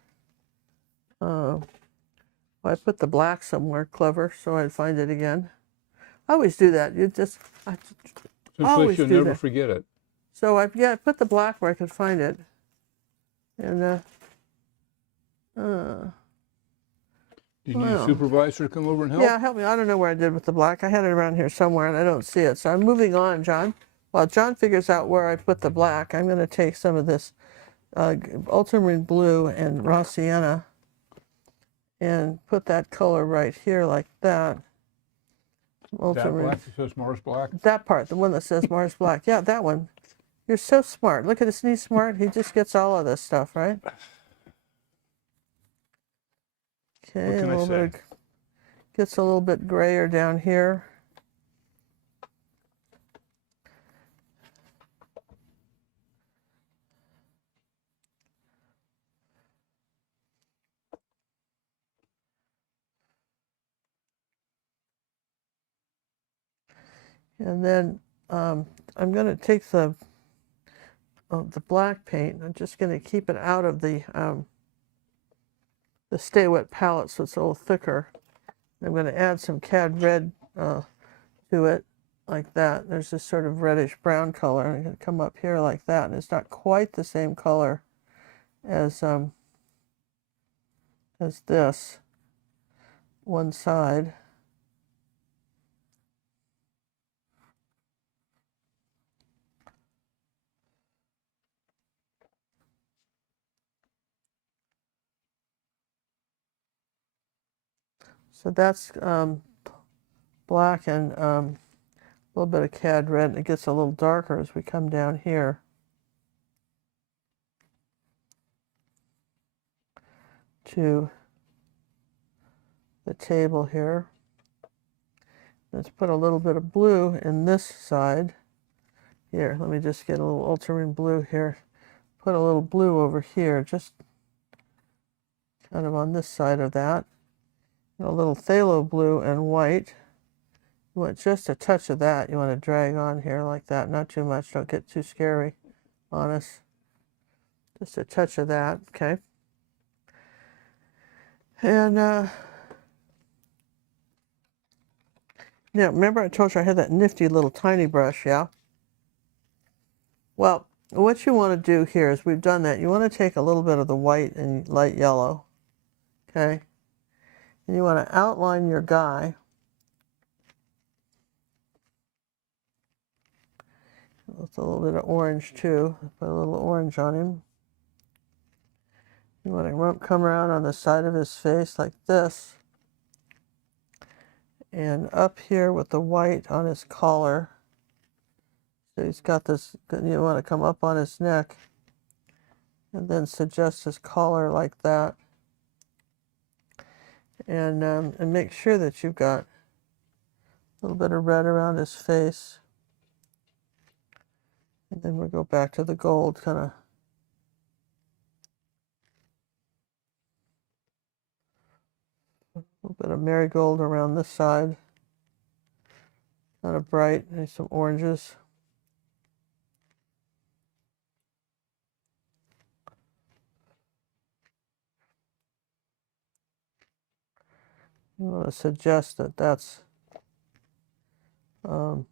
I put the black somewhere, clever, so I'd find it again. I always do that. Someplace you'll never forget it. So I put the black where I could find it. And did you need a supervisor to come over and help? Yeah, help me. I don't know where I did with the black. I had it around here somewhere and I don't see it. So I'm moving on, John. While John figures out where I put the black, I'm going to take some of this ultramarine blue and raw sienna and put that color right here like that. That black that says Mars Black? That part, the one that says Mars Black. Yeah, that one. You're so smart. Look at this, he's smart. He just gets all of this stuff, right? Okay, what can I say? Gets a little bit grayer down here. And then I'm going to take the black paint. I'm just going to keep it out of the Stay Wet palette so it's a little thicker. I'm going to add some cad red to it like that. There's this sort of reddish brown color. I'm going to come up here like that, and it's not quite the same color as this one side. So that's black and a little bit of cad red, and it gets a little darker as we come down here to the table here. Let's put a little bit of blue in this side. Here, let me just get a little ultramarine blue here. Put a little blue over here, just kind of on this side of that. And a little phthalo blue and white. You want just a touch of that. You want to drag on here like that. Not too much. Don't get too scary on us. Just a touch of that, okay? And now, remember I told you I had that nifty little tiny brush, yeah? Well, what you want to do here is we've done that. You want to take a little bit of the white and light yellow, okay? And you want to outline your guy. With a little bit of orange too. Put a little orange on him. You want to come around on the side of his face like this. And up here with the white on his collar. So he's got this, you want to come up on his neck and then suggest his collar like that. And make sure that you've got a little bit of red around his face. And then we'll go back to the gold, kind of. A little bit of marigold around this side. Kind of bright, and some oranges. You want to suggest that that's, because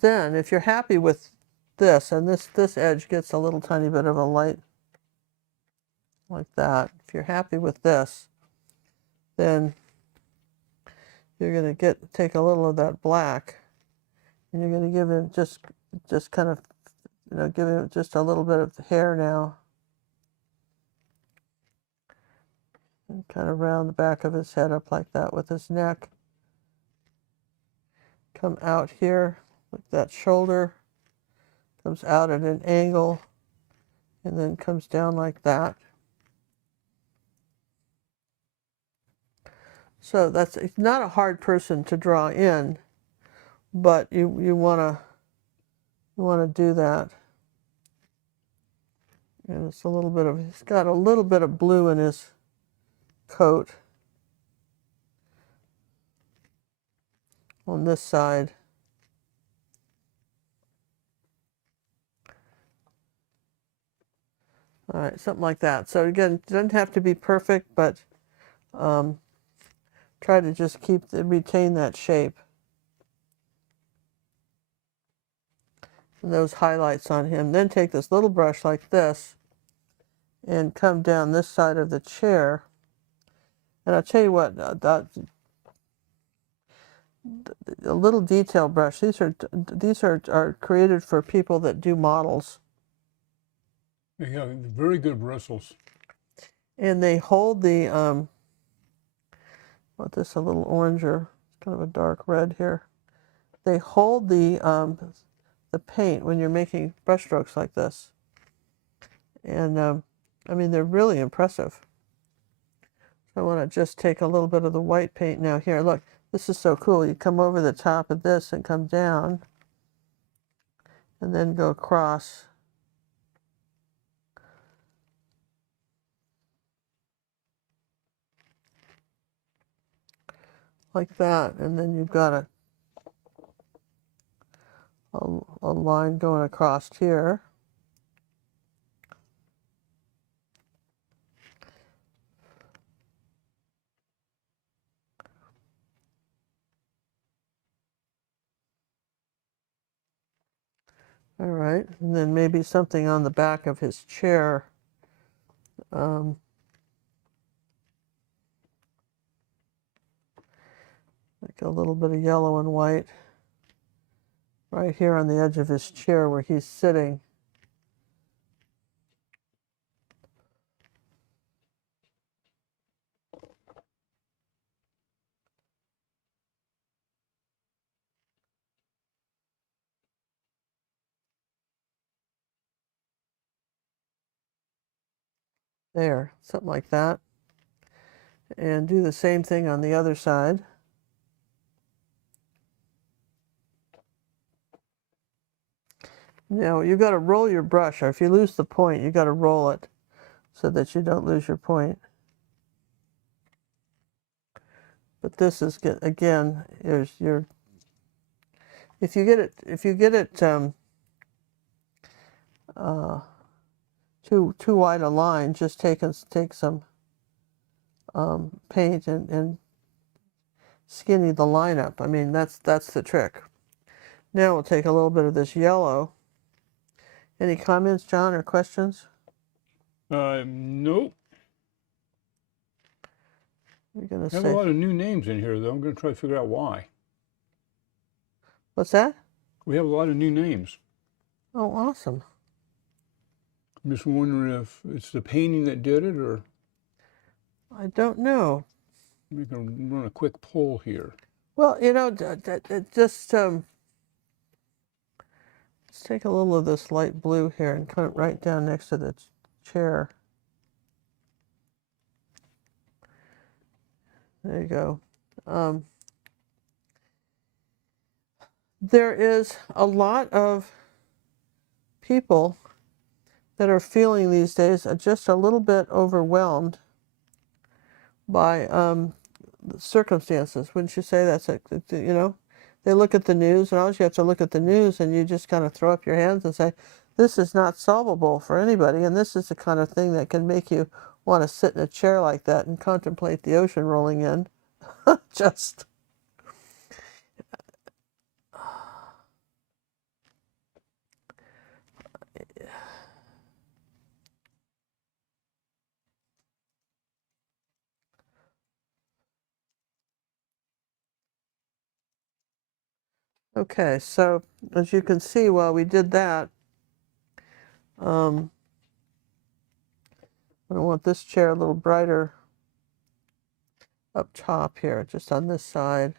then if you're happy with this, and this edge gets a little tiny bit of a light like that. If you're happy with this, then you're going to take a little of that black, and you're going to give him just kind of, give him just a little bit of hair now. And kind of round the back of his head up like that with his neck. Come out here, like that shoulder. Comes out at an angle, and then comes down like that. So it's not a hard person to draw in, but you want to do that. And it's a little bit of, he's got a little bit of blue in his coat on this side. All right, something like that. So again, it doesn't have to be perfect, but try to just retain that shape. And those highlights on him. Then take this little brush like this and come down this side of the chair. And I'll tell you what, a little detail brush. These are created for people that do models. Yeah, very good bristles. And they hold the want this a little oranger, kind of a dark red here. They hold the paint when you're making brush strokes like this. And I mean, they're really impressive. So I want to just take a little bit of the white paint now here. Look, this is so cool. You come over the top of this and come down and then go across. Like that, and then you've got a line going across here. All right, and then maybe something on the back of his chair. Like a little bit of yellow and white right here on the edge of his chair where he's sitting. There, something like that. And do the same thing on the other side. Now, you got to roll your brush, or if you lose the point, you got to roll it so that you don't lose your point. But this is, again, is your, if you get it too wide a line, just take some paint and skinny the line up. I mean, that's the trick. Now we'll take a little bit of this yellow. Any comments, John, or questions? Nope. You're gonna I have a lot of new names in here, though. I'm going to try to figure out why. What's that? We have a lot of new names. Oh, awesome. I'm just wondering if it's the painting that did it, or I don't know. we can run a quick poll here. Well, you know, just let's take a little of this light blue here and cut it right down next to the chair. There you go. There is a lot of people that are feeling these days just a little bit overwhelmed by circumstances. Wouldn't you say that's you know, they look at the news, and always you have to look at the news and you just kind of throw up your hands and say, this is not solvable for anybody, and this is the kind of thing that can make you want to sit in a chair like that and contemplate the ocean rolling in. Just okay, so as you can see, while we did that, I want this chair a little brighter up top here, just on this side.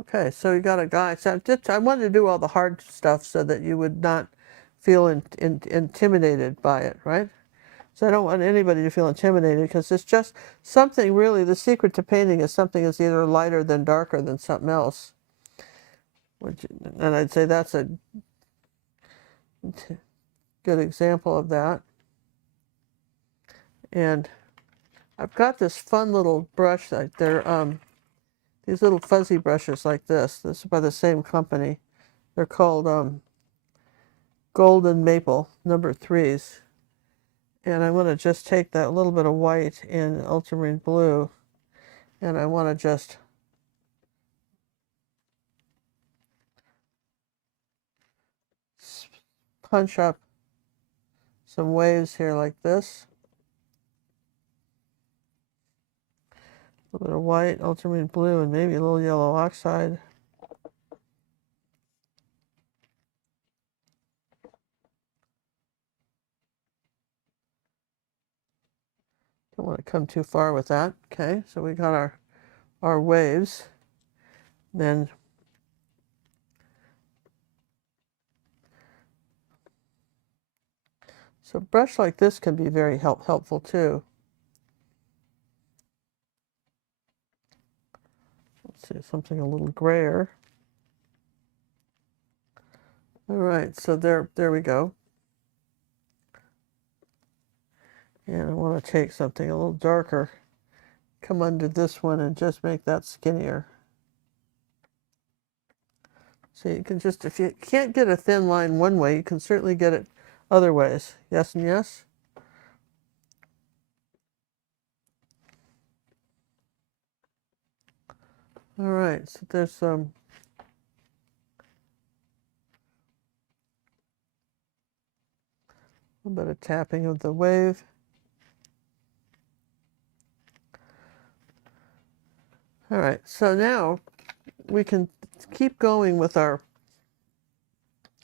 Okay, so you got a guy. So I wanted to do all the hard stuff so that you would not feel intimidated by it, right? So I don't want anybody to feel intimidated, because it's just something really, the secret to painting is something that's either lighter than darker than something else. And I'd say that's a good example of that. And I've got this fun little brush that these little fuzzy brushes like this. This is by the same company. They're called Golden Maple #3s. And I want to just take that little bit of white in ultramarine blue, and I want to just punch up some waves here like this. A little bit of white, ultramarine blue, and maybe a little yellow oxide. Don't want to come too far with that. Okay, so we got our waves. Then so a brush like this can be very helpful too. Let's see, something a little grayer. All right, so there we go. And I want to take something a little darker, come under this one and just make that skinnier. So you can just, if you can't get a thin line one way, you can certainly get it other ways. Yes and yes? All right, so there's some a little bit of tapping of the wave. All right, so now we can keep going with our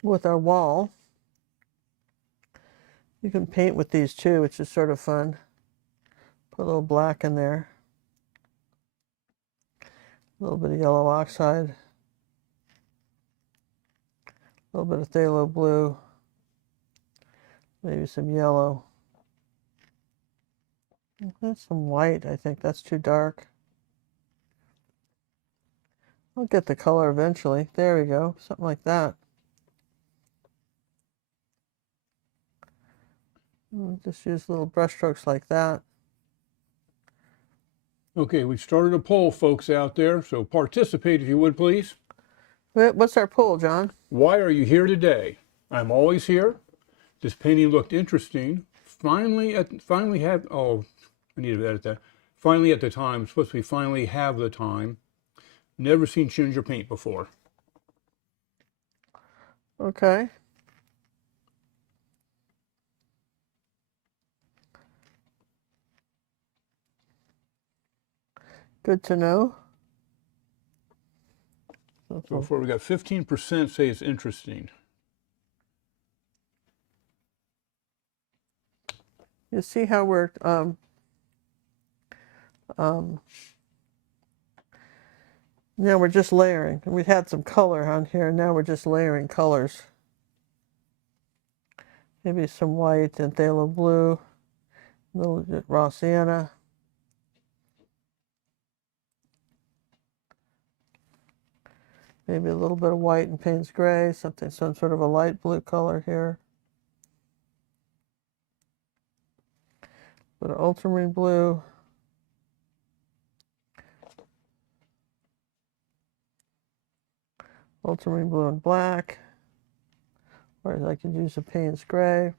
wall. You can paint with these too, which is sort of fun. Put a little black in there. A little bit of yellow oxide. A little bit of phthalo blue. Maybe some yellow. There's some white, I think that's too dark. I'll get the color eventually. There we go, something like that. I'll just use little brush strokes like that. Okay, we started a poll, folks out there, so participate if you would, please. What's our poll, John? Why are you here today? I'm always here. This painting looked interesting. Finally have, oh, I need to edit that. Finally at the time, it's supposed to be finally have the time. Never seen ginger paint before. Okay. Good to know. So far we got 15% say it's interesting. You see how we're now we're just layering. We've had some color on here, and now we're just layering colors. Maybe some white and phthalo blue, a little bit raw sienna. Maybe a little bit of white and Payne's gray, some sort of a light blue color here. A bit of ultramarine blue. Ultramarine blue and black. Or I could use a Payne's gray.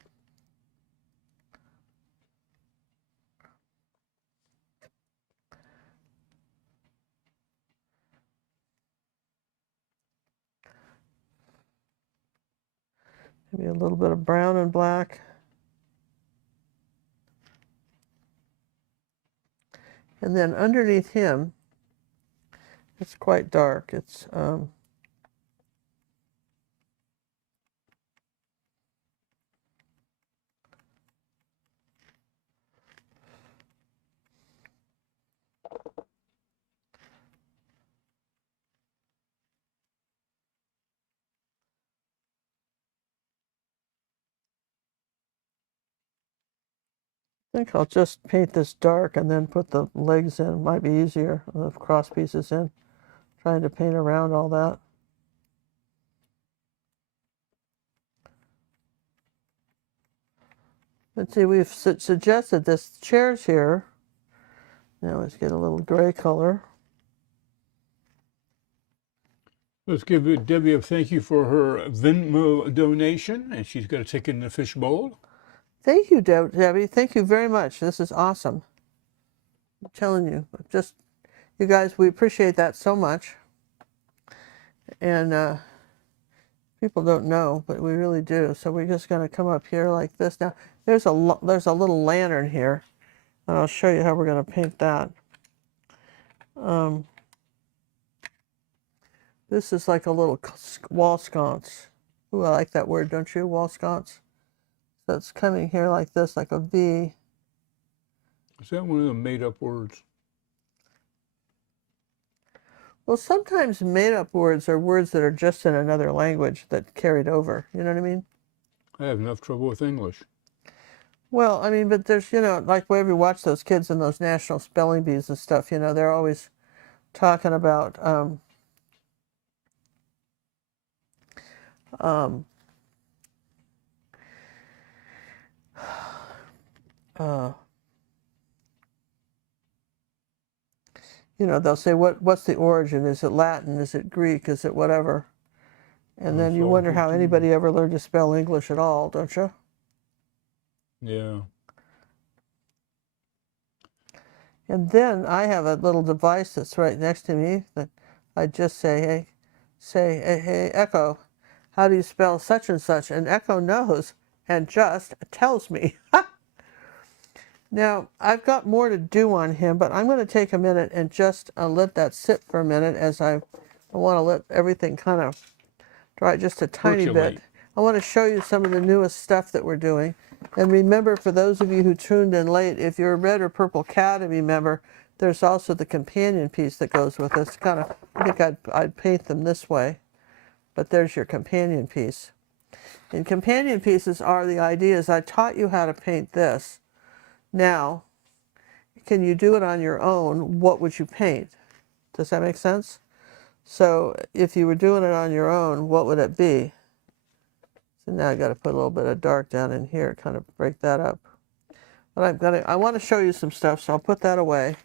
Maybe a little bit of brown and black. And then underneath him, it's quite dark. It's I think I'll just paint this dark and then put the legs in. Might be easier, the cross pieces in. Trying to paint around all that. Let's see, we've suggested this chairs here. Now let's get a little gray color. Let's give Debbie a thank you for her Venmo donation, and she's going to take it in a fish bowl. Thank you, Debbie. Thank you very much. This is awesome. I'm telling you, just you guys, we appreciate that so much. And people don't know, but we really do. So we're just going to come up here like this. Now, there's a little lantern here, and I'll show you how we're going to paint that. This is like a little wall sconce. Ooh, I like that word, don't you? Wall sconce. So it's coming here like this, like a V. Is that one of the made-up words? Well, sometimes made-up words are words that are just in another language that carried over. You know what I mean? I have enough trouble with English. Well, I mean, but there's, you know, like whenever you watch those kids in those national spelling bees and stuff, you know, they're always talking about you know, they'll say, what's the origin? Is it Latin? Is it Greek? Is it whatever? And then you wonder how anybody ever learned to spell English at all, don't you? Yeah. And then I have a little device that's right next to me that I just say, hey, Echo, how do you spell such and such? And Echo knows and just tells me. Now, I've got more to do on him, but I'm going to take a minute and just let that sit for a minute as I want to let everything kind of dry just a tiny bit. I want to show you some of the newest stuff that we're doing. And remember, for those of you who tuned in late, if you're a Red or Purple Academy member, there's also the companion piece that goes with this. Kind of, I think I'd paint them this way, but there's your companion piece. And companion pieces are the ideas. I taught you how to paint this. Now, can you do it on your own? What would you paint? Does that make sense? So if you were doing it on your own, what would it be? So now I got to put a little bit of dark down in here, kind of break that up. But I want to show you some stuff, so I'll put that away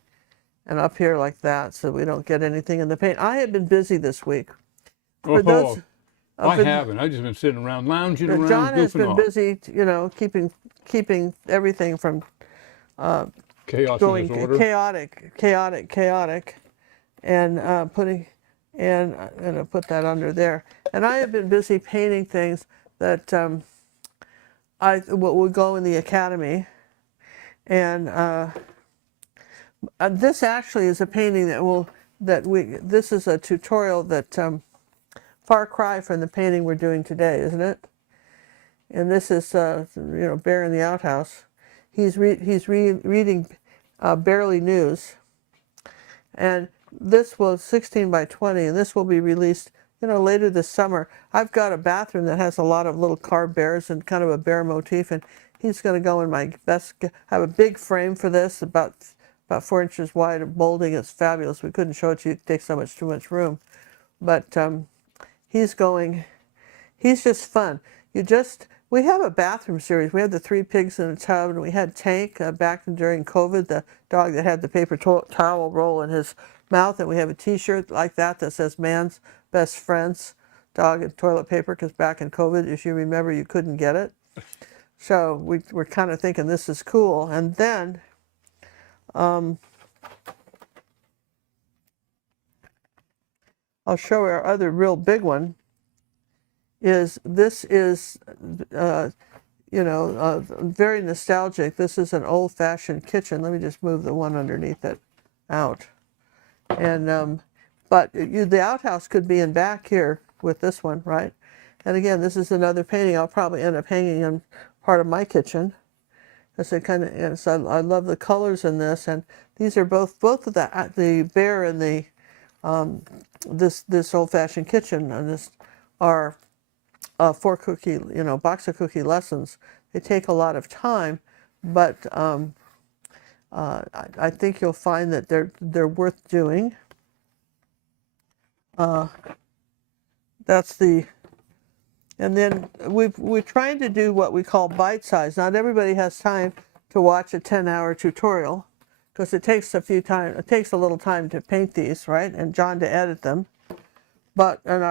and up here like that so we don't get anything in the paint. I have been busy this week. I haven't. I've just been sitting around, lounging around, John has been off. busy, you know, keeping everything from going chaotic, and putting, and I'm going to put that under there. And I have been busy painting things that what would go in the academy. And this actually is a painting this is a tutorial that far cry from the painting we're doing today, isn't it? And this is Bear in the Outhouse. He's reading Barely News, and this was 16 by 20, and this will be released later this summer. I've got a bathroom that has a lot of little carved bears and kind of a bear motif, and he's going to go in my best. I have a big frame for this, about 4 inches wide, molding. It's fabulous. We couldn't show it to you. It takes too much room, but he's just fun. We have a bathroom series. We had the 3 pigs in a tub, and we had Tank back during COVID, the dog that had the paper towel roll in his mouth, and we have a t-shirt like that says Man's Best Friends, dog and toilet paper, because back in COVID, if you remember, you couldn't get it. So we're kind of thinking this is cool. And then I'll show our other real big one. This is very nostalgic. This is an old-fashioned kitchen. Let me just move the one underneath it out. And but the outhouse could be in back here with this one, right? And again, this is another painting I'll probably end up hanging in part of my kitchen. So I love the colors in this, and these are both of the bear and the this old-fashioned kitchen, and this are 4 cookie, box of cookie lessons. They take a lot of time, but I think you'll find that they're worth doing. And then we're trying to do what we call bite size. Not everybody has time to watch a 10-hour tutorial, because it takes a little time to paint these, right? And John to edit them. But in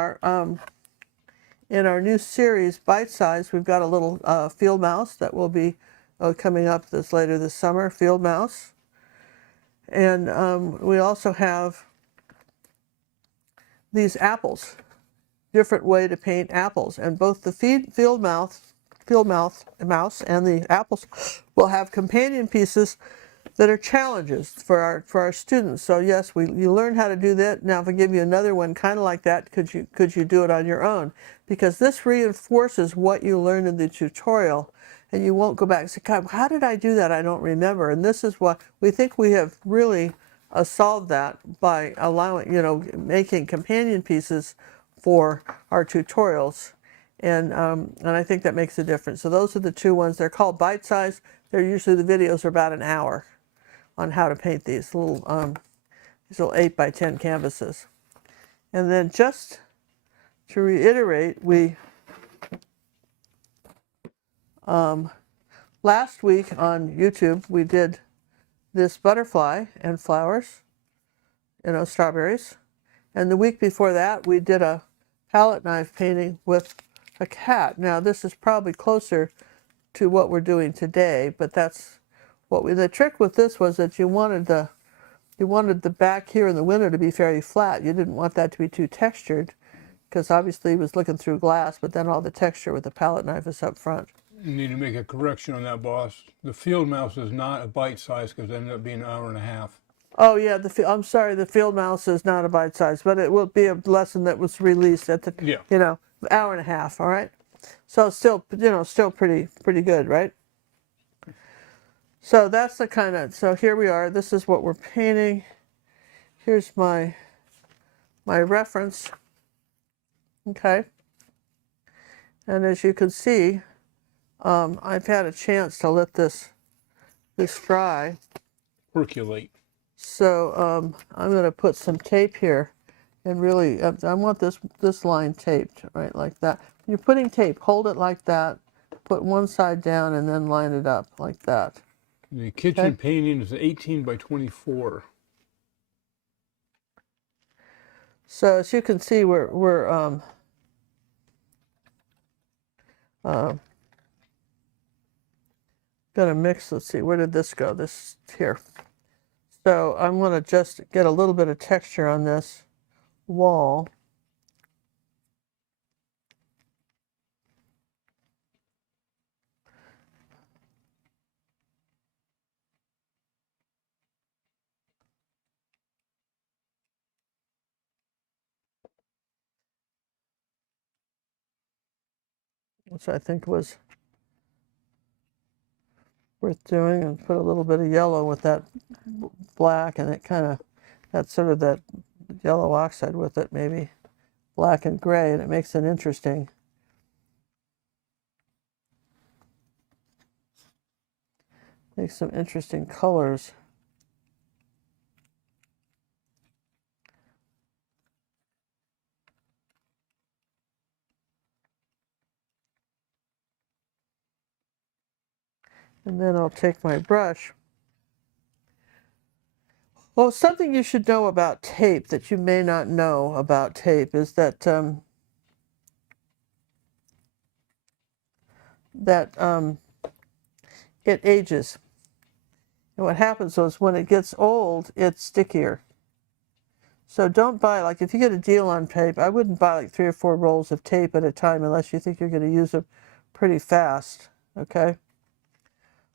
our new series, Bite Size, we've got a little field mouse that will be coming up later this summer, field mouse. And we also have these apples, different way to paint apples. And both the field mouse and the apples will have companion pieces that are challenges for our students. So yes, you learn how to do that. Now if I give you another one kind of like that, could you do it on your own? Because this reinforces what you learned in the tutorial, and you won't go back and say, God, how did I do that? I don't remember. And this is what we think we have really solved that by making companion pieces for our tutorials. And I think that makes a difference. So those are the 2 ones. They're called Bite Size. They're usually, the videos are about an hour on how to paint these little 8 by 10 canvases. And then just to reiterate, last week on YouTube we did this butterfly and flowers, strawberries. And the week before that we did a palette knife painting with a cat. Now this is probably closer to what we're doing today, but that's what the trick with this was that you wanted the you wanted the back here in the window to be fairly flat. You didn't want that to be too textured, because obviously he was looking through glass, but then all the texture with the palette knife is up front. You need to make a correction on that, boss. The field mouse is not a bite size because it ended up being an hour and a half. Oh yeah, I'm sorry, the field mouse is not a bite size, but it will be a lesson that was released at the, Yeah. hour and a half, all right? So still, still pretty good, right? So that's the kind of, so here we are, this is what we're painting. Here's my reference, okay? And as you can see, I've had a chance to let this dry. Percolate. So I'm going to put some tape here, and really, I want this line taped, right, like that. When you're putting tape, hold it like that, put one side down, and then line it up like that. The kitchen painting is 18 by 24. So as you can see, we're going to mix. Let's see, where did this go? This here. So I'm going to just get a little bit of texture on this wall. Which I think was worth doing, and put a little bit of yellow with that black, and it kind of, that's sort of that yellow oxide with it, maybe black and gray, and it makes it interesting. Makes some interesting colors. And then I'll take my brush. Well, something you should know about tape that you may not know about tape is that it ages. And what happens is when it gets old, it's stickier. So don't buy, like if you get a deal on tape, I wouldn't buy like 3 or 4 rolls of tape at a time unless you think you're going to use it pretty fast, okay?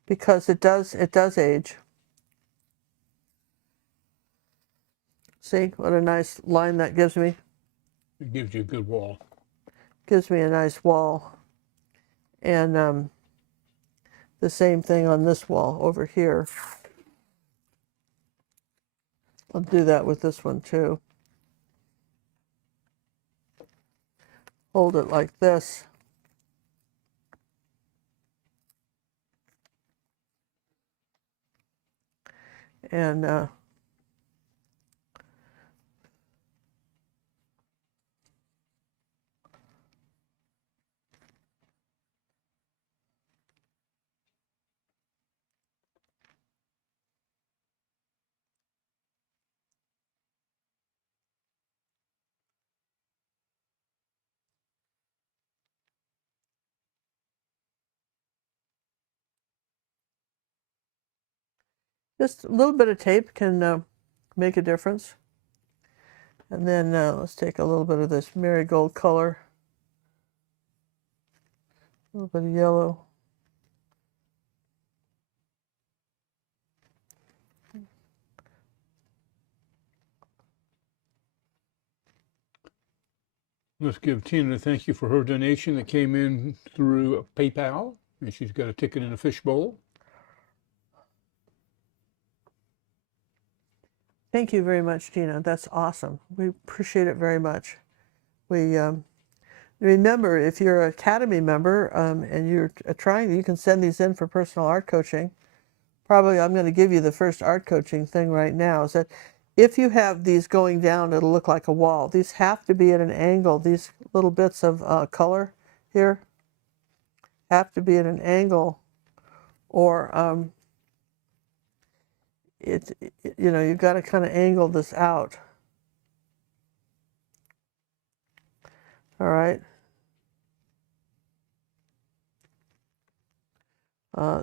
Because it does age. See what a nice line that gives me? It gives you a good wall. Gives me a nice wall. And the same thing on this wall over here. I'll do that with this one too. Hold it like this. And just a little bit of tape can make a difference. And then let's take a little bit of this marigold color. A little bit of yellow. Let's give Tina a thank you for her donation that came in through PayPal. And she's got a ticket in a fishbowl. Thank you very much, Tina. That's awesome. We appreciate it very much. We remember, if you're an Academy member and you're trying, you can send these in for personal art coaching. Probably I'm going to give you the first art coaching thing right now, is that if you have these going down, it'll look like a wall. These have to be at an angle. These little bits of color here have to be at an angle, or you've got to kind of angle this out. All right.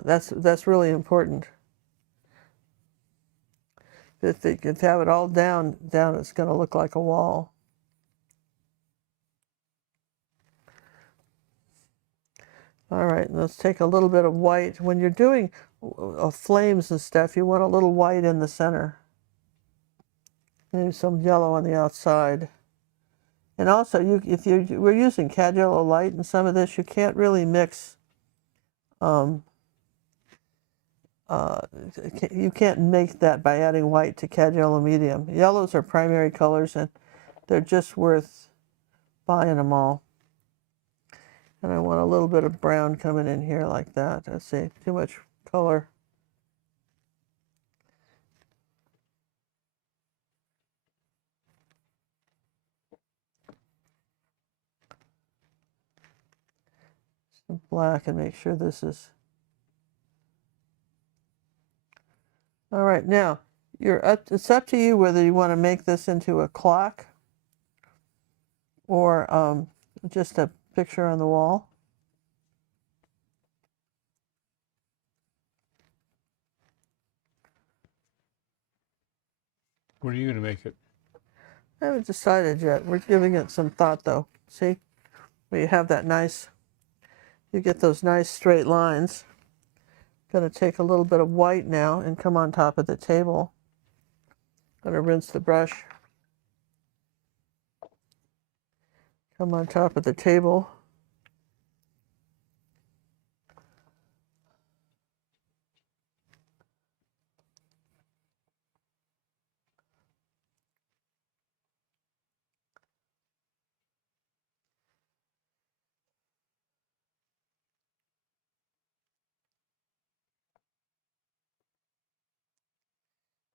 That's really important, If they could have it all down, it's going to look like a wall. All right, let's take a little bit of white. When you're doing flames and stuff, you want a little white in the center. Maybe some yellow on the outside. And also, we're using cad yellow light in some of this, you can't really mix. You can't make that by adding white to cad yellow medium. Yellows are primary colors, and they're just worth buying them all. And I want a little bit of brown coming in here like that. Let's see, too much color. Some black, and make sure this is. All right, now it's up to you whether you want to make this into a clock or just a picture on the wall. What are you going to make it? I haven't decided yet. We're giving it some thought, though. See, where you have that nice, you get those nice straight lines. Going to take a little bit of white now and come on top of the table. Going to rinse the brush. Come on top of the table.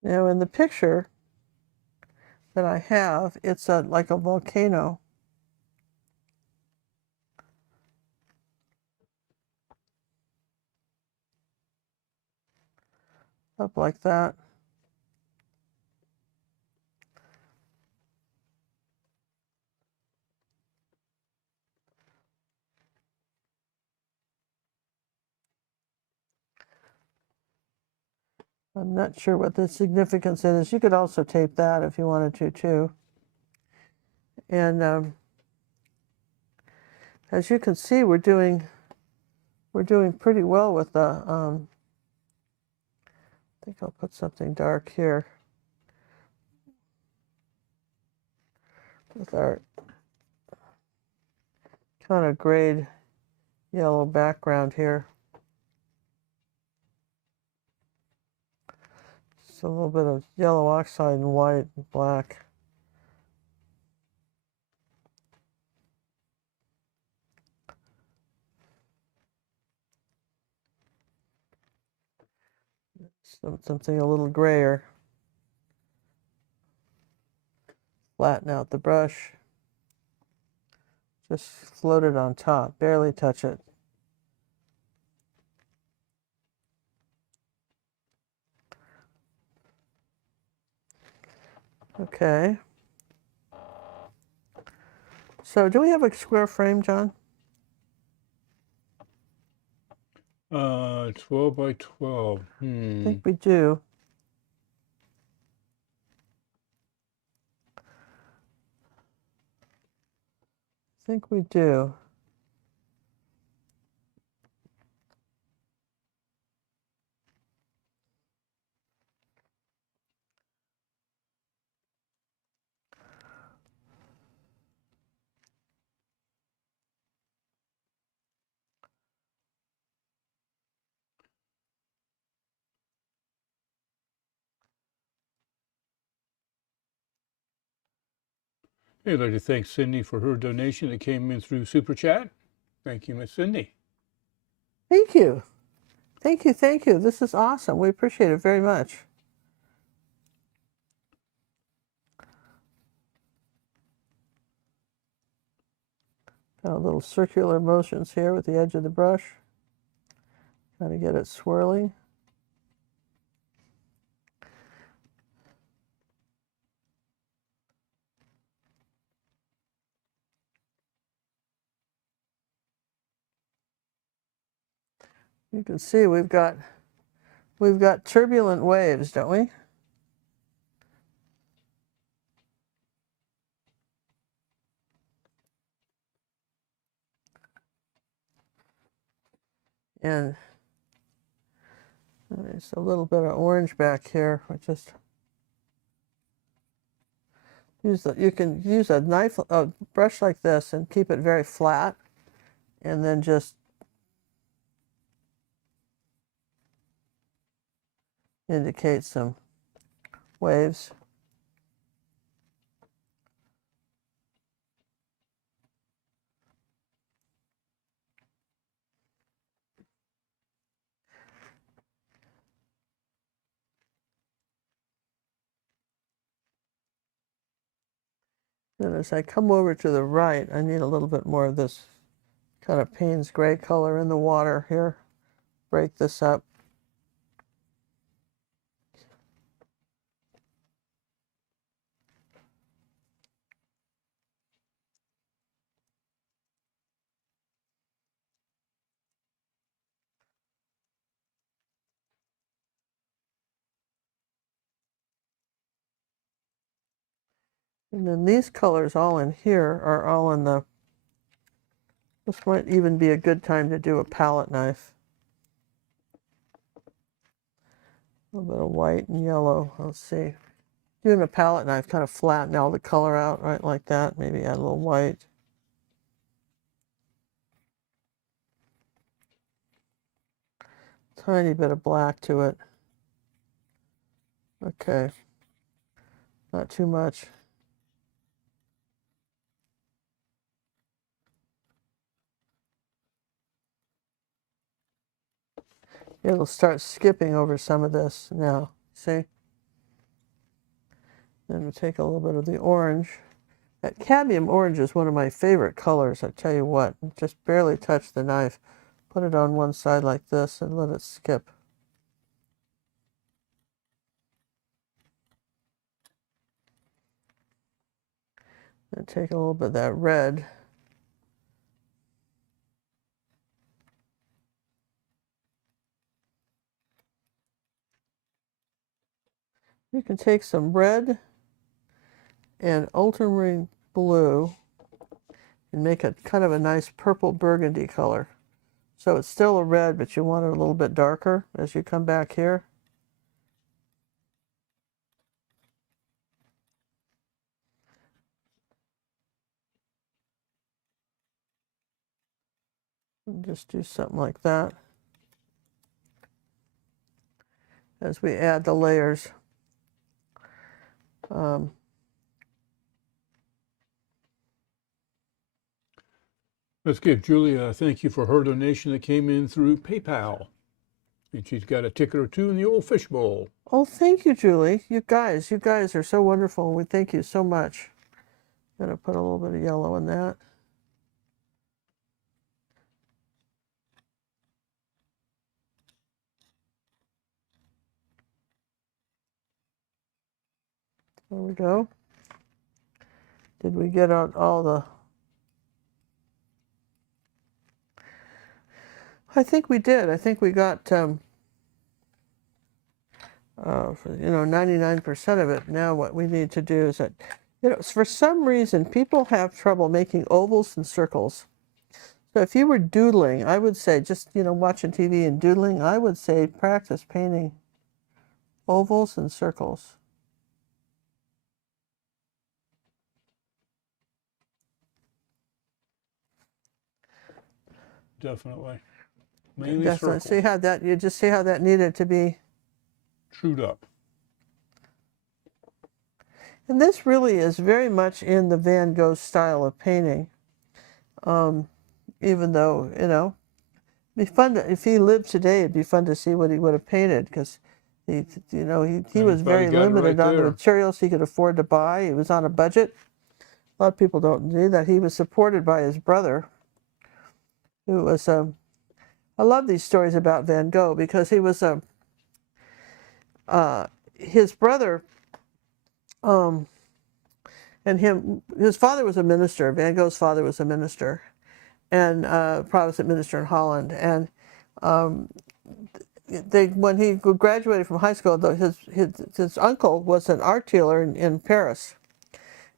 Now in the picture that I have, it's like a volcano. Up like that. I'm not sure what the significance is. You could also tape that if you wanted to too. And as you can see, we're doing pretty well with the. I think I'll put something dark here with our kind of grayed yellow background here. Just a little bit of yellow oxide and white and black. Something a little grayer. Flatten out the brush. Just float it on top, barely touch it. Okay. So do we have a square frame, John? 12 by 12. I think we do. I think we do. I'd like to thank Cindy for her donation that came in through Super Chat. Thank you, Miss Cindy. Thank you. Thank you, thank you. This is awesome. We appreciate it very much. Got a little circular motions here with the edge of the brush. Trying to get it swirling. You can see we've got turbulent waves, don't we? And there's a little bit of orange back here. I just use you can use a brush like this and keep it very flat, and then just indicate some waves. Then as I come over to the right, I need a little bit more of this kind of Payne's gray color in the water here. Break this up. And then these colors all in here are all in the, this might even be a good time to do a palette knife. A little bit of white and yellow. Let's see. Doing a palette knife, kind of flatten all the color out, right, like that. Maybe add a little white. Tiny bit of black to it. Okay. Not too much. It'll start skipping over some of this now. See? Then we'll take a little bit of the orange. That cadmium orange is one of my favorite colors, I tell you what. Just barely touch the knife. Put it on one side like this and let it skip. And take a little bit of that red. You can take some red and ultramarine blue and make it kind of a nice purple burgundy color. So it's still a red, but you want it a little bit darker as you come back here. And just do something like that as we add the layers. Let's give Julia a thank you for her donation that came in through PayPal. And she's got a ticket or two in the old fishbowl. Oh, thank you, Julie. You guys are so wonderful. We thank you so much. I'm going to put a little bit of yellow in that. There we go. Did we get out all the... I think we did. I think we got, 99% of it. Now what we need to do is that, for some reason, people have trouble making ovals and circles. So if you were doodling, I would say, just, watching TV and doodling, I would say practice painting ovals and circles. Definitely. Mainly Definitely. circles. You just see how that needed to be Trued up. And this really is very much in the Van Gogh style of painting. Even though, it'd be fun if he lived today, it'd be fun to see what he would have painted, because he was very limited on the materials he could afford to buy. He was on a budget. A lot of people don't know that. He was supported by his brother, who was I love these stories about Van Gogh, because he was his brother and his father was a minister. Van Gogh's father was a minister, and Protestant minister in Holland. And when he graduated from high school, his uncle was an art dealer in Paris,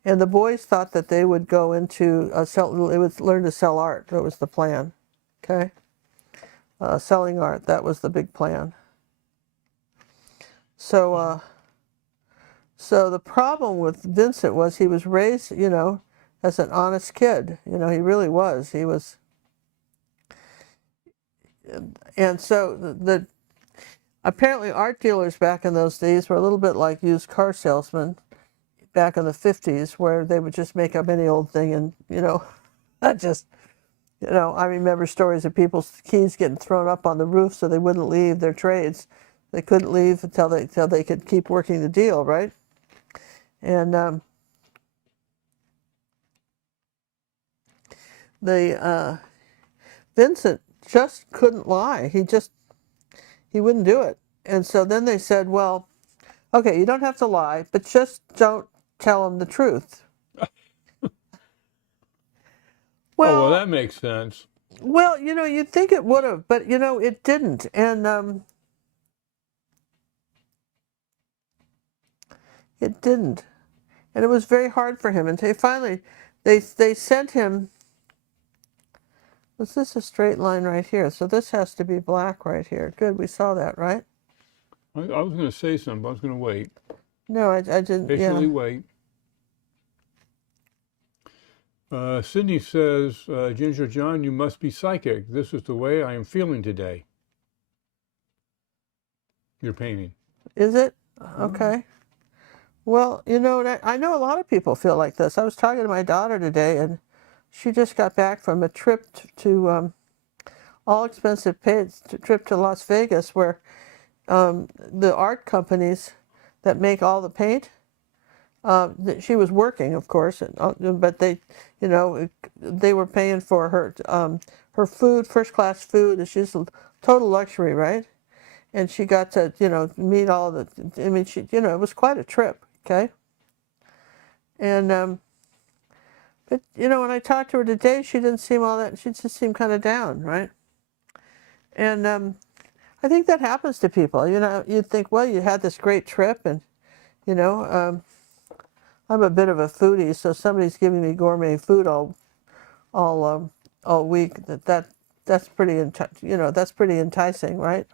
and the boys thought that they would go into they would learn to sell art. That was the plan. Okay. selling art. That was the big plan. So, so the problem with Vincent was he was raised, you know, as an honest kid. You know, he really was. He was, and so the apparently art dealers back in those days were a little bit like used car salesmen back in the 50s, where they would just make up any old thing and, you know, not just, you know, I remember stories of people's keys getting thrown up on the roof so they wouldn't leave their trades. They couldn't leave until they could keep working the deal, right? And Vincent just couldn't lie. He wouldn't do it. And so then they said, well, okay, you don't have to lie, but just don't tell him the truth. Well, that makes sense. Well, you know, you'd think it would have, but, you know, it didn't. And it didn't. And it was very hard for him. And they sent him, was this a straight line right here? So this has to be black right here. Good, we saw that, right? I was going to say something, but I was going to wait. No, I didn't. Patiently Yeah. wait. Sydney says, Ginger John, you must be psychic. This is the way I am feeling today. You're painting. Is it? Okay. Well, you know, I know a lot of people feel like this. I was talking to my daughter today, and she just got back from a trip to all expensive paid trip to Las Vegas, where the art companies that make all the paint, she was working, of course, but they, you know, they were paying for her food, first class food, and she's a total luxury, right? And she got to, you know, meet all the, I mean, she, you know, it was quite a trip, okay? And, but, you know, when I talked to her today, she didn't seem all that, she just seemed kind of down, right? And I think that happens to people. You know, you'd think, well, you had this great trip, and, you know, I'm a bit of a foodie, so somebody's giving me gourmet food all week. That's pretty, you know, that's pretty enticing, right?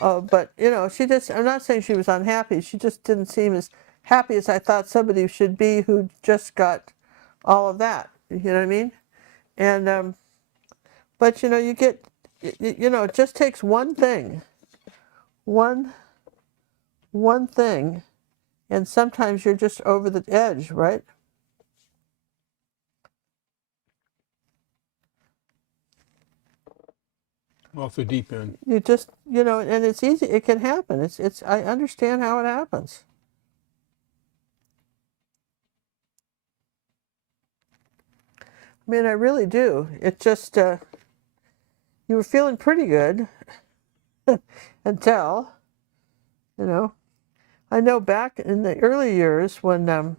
But, you know, I'm not saying she was unhappy. She just didn't seem as happy as I thought somebody should be who just got all of that. You know what I mean? And, but, you know, you know, it just takes one thing. One thing. And sometimes you're just over the edge, right? Off the deep end. You just, you know, and it's easy. It can happen. I understand how it happens. I mean, I really do. It just, you were feeling pretty good until, you know, I know back in the early years when my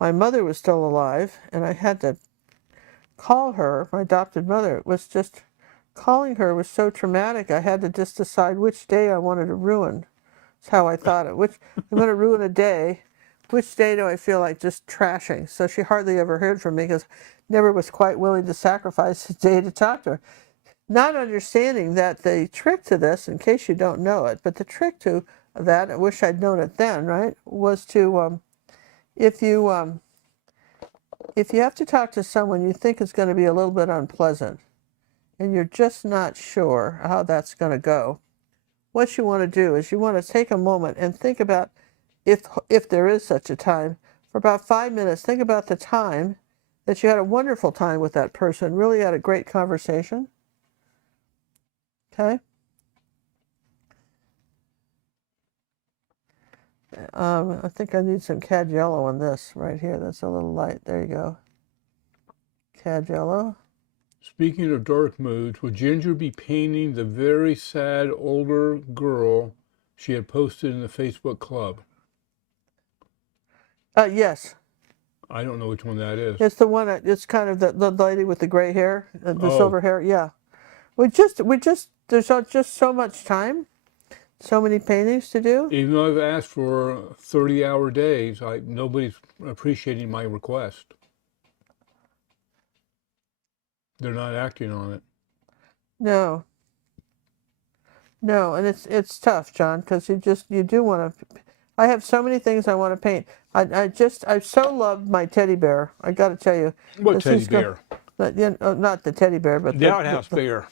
mother was still alive and I had to call her, my adopted mother, it was just, calling her was so traumatic, I had to just decide which day I wanted to ruin. That's how I thought it. I'm going to ruin a day. Which day do I feel like just trashing? So she hardly ever heard from me because never was quite willing to sacrifice a day to talk to her. Not understanding that the trick to this, in case you don't know it, but the trick to that, I wish I'd known it then, right, was to, if you have to talk to someone you think is going to be a little bit unpleasant, and you're just not sure how that's going to go, what you want to do is you want to take a moment and think about, if there is such a time, for about 5 minutes, think about the time that you had a wonderful time with that person, really had a great conversation. Okay? I think I need some cad yellow on this right here. That's a little light. There you go. Cad yellow. Speaking of dark moods, would Ginger be painting the very sad older girl she had posted in the Facebook club? Yes. I don't know which one that is. It's the one that, it's kind of the lady with the gray hair, the silver hair. Yeah. There's just so much time, so many paintings to do. Even though I've asked for 30-hour days, nobody's appreciating my request. They're not acting on it. No. No, and it's tough, John, because you do want to. I have so many things I want to paint. I so loved my teddy bear. I got to tell you. What 'cause teddy he's go- bear? Not the teddy bear, but The outhouse bear.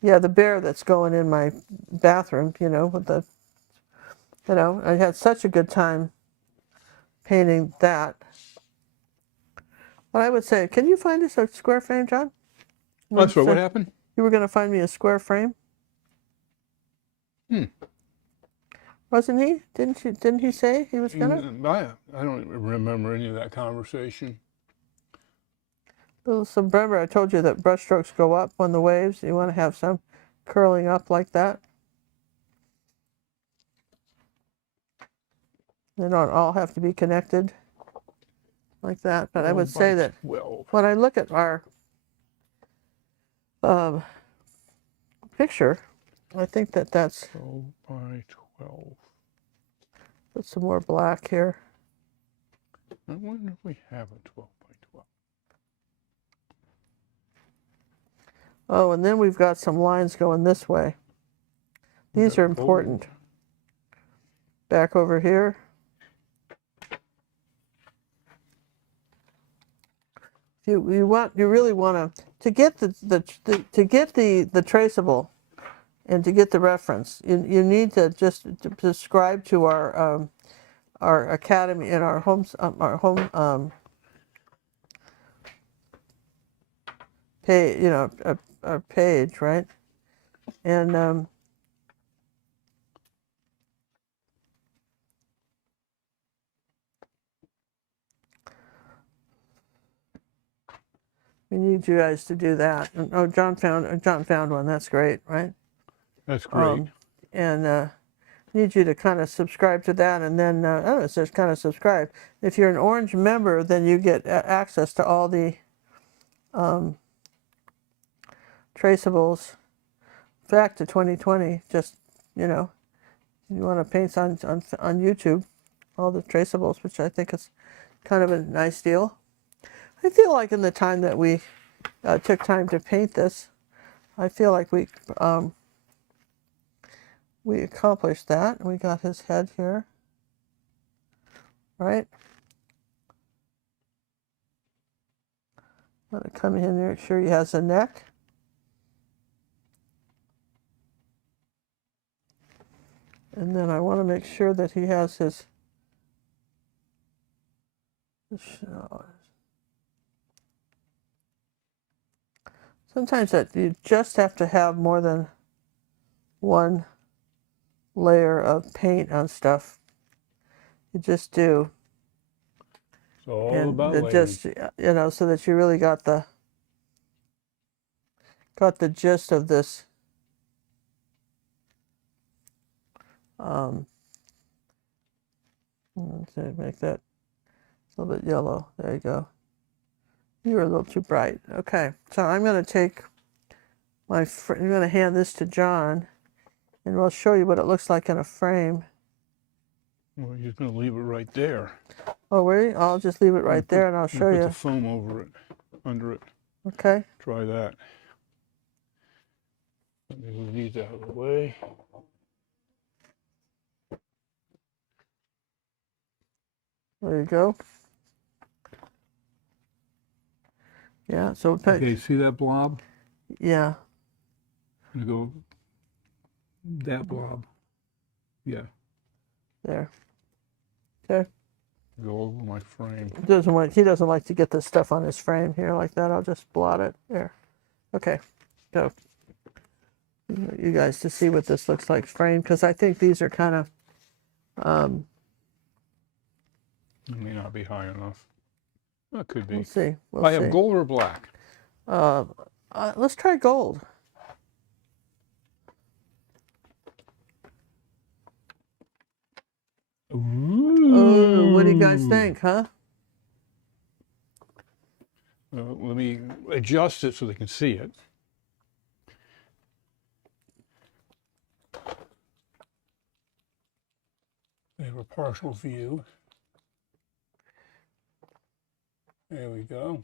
yeah, the bear that's going in my bathroom. You know, with the, I had such a good time painting that. But I would say, can you find us a square frame, John? Oh, sorry, what happened? You were going to find me a square frame. Hmm. Wasn't he? Didn't he say he was gonna? I don't remember any of that conversation. Remember I told you that brushstrokes go up on the waves. You want to have some curling up like that. They don't all have to be connected like that. But I would say that 12. when I look at our picture, I think that's 12 by 12. put some more black here. I wonder if we have a 12 by 12. Oh, and then we've got some lines going this way. These are important. Back over here. You really want to get to get the traceable and to get the reference. You need to just subscribe to our academy and our home page, our page, right? And we need you guys to do that. And, oh, John found one. That's great, right? That's great. And need you to kind of subscribe to that, and then I don't know, it says kind of subscribe. If you're an Orange member, then you get access to all the traceables. Back to 2020. Just you want to paint on YouTube, all the traceables, which I think is kind of a nice deal. I feel like in the time that we took time to paint this, I feel like we accomplished that. We got his head here, right? I'm going to come in and make sure he has a neck. And then I want to make sure that he has his sometimes that you just have to have more than one layer of paint on stuff. You just do. It's all And about it layers. just so that you really got the gist of this. Let's make that a little bit yellow. There you go. You were a little too bright. Okay, so I'm going to take I'm going to hand this to John, and we'll show you what it looks like in a frame. Well, you're going to leave it right there. Oh, really? I'll just leave it right there, and I'll show you. Put the foam over it, under it. Okay. Try that. Let me move these out of the way. There you go. Yeah, so okay, see that blob? Yeah. I'm going to go that blob. Yeah. There. Okay. Go over my frame. He doesn't like to get this stuff on his frame here like that. I'll just blot it. There. Okay. So you guys to see what this looks like framed, because I think these are kind of it may not be high enough. That could be. We'll see. I have gold or black? Let's try gold. Ooh. Oh, what do you guys think, huh? Let me adjust it so they can see it. They have a partial view. There we go.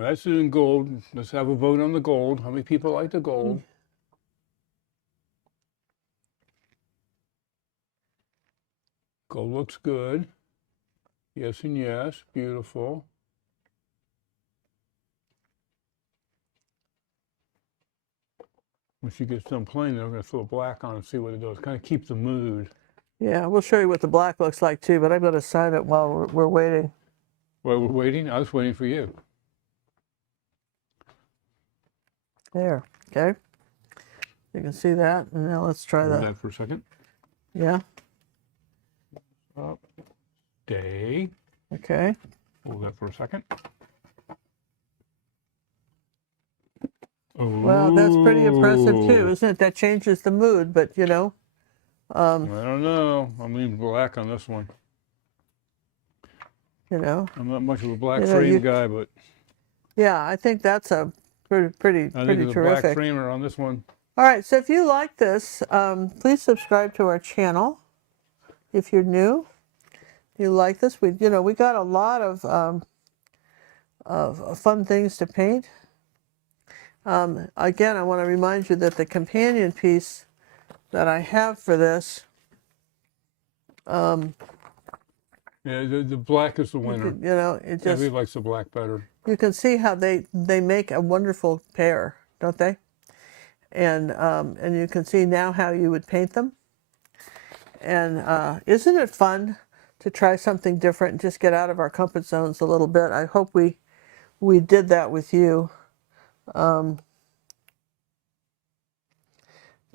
That's it in gold. Let's have a vote on the gold. How many people like the gold? Gold looks good. Yes and yes. Beautiful. Once you get done playing, they're going to throw black on and see what it does. Kind of keep the mood. Yeah, we'll show you what the black looks like too, but I'm going to sign it while we're waiting. While we're waiting, I was waiting for you. There, okay. You can see that, and now let's try Hold that. that for a second. Yeah, Up. Stay. okay. Hold that for a second. Well, that's pretty impressive too, isn't it? That changes the mood, but you know. I don't know. I'm leaving black on this one. You know. I'm not much of a black You know, frame guy, but yeah, I think that's a pretty I think it's a terrific. black framer on this one. All right, so if you like this, please subscribe to our channel. If you're new, you like this, we got a lot of fun things to paint. Again, I want to remind you that the companion piece that I have for this, Yeah, the black is the winner. you know, it just, Everybody likes the black better. you can see how they make a wonderful pair, don't they? And you can see now how you would paint them. And isn't it fun to try something different and just get out of our comfort zones a little bit? I hope we did that with you. And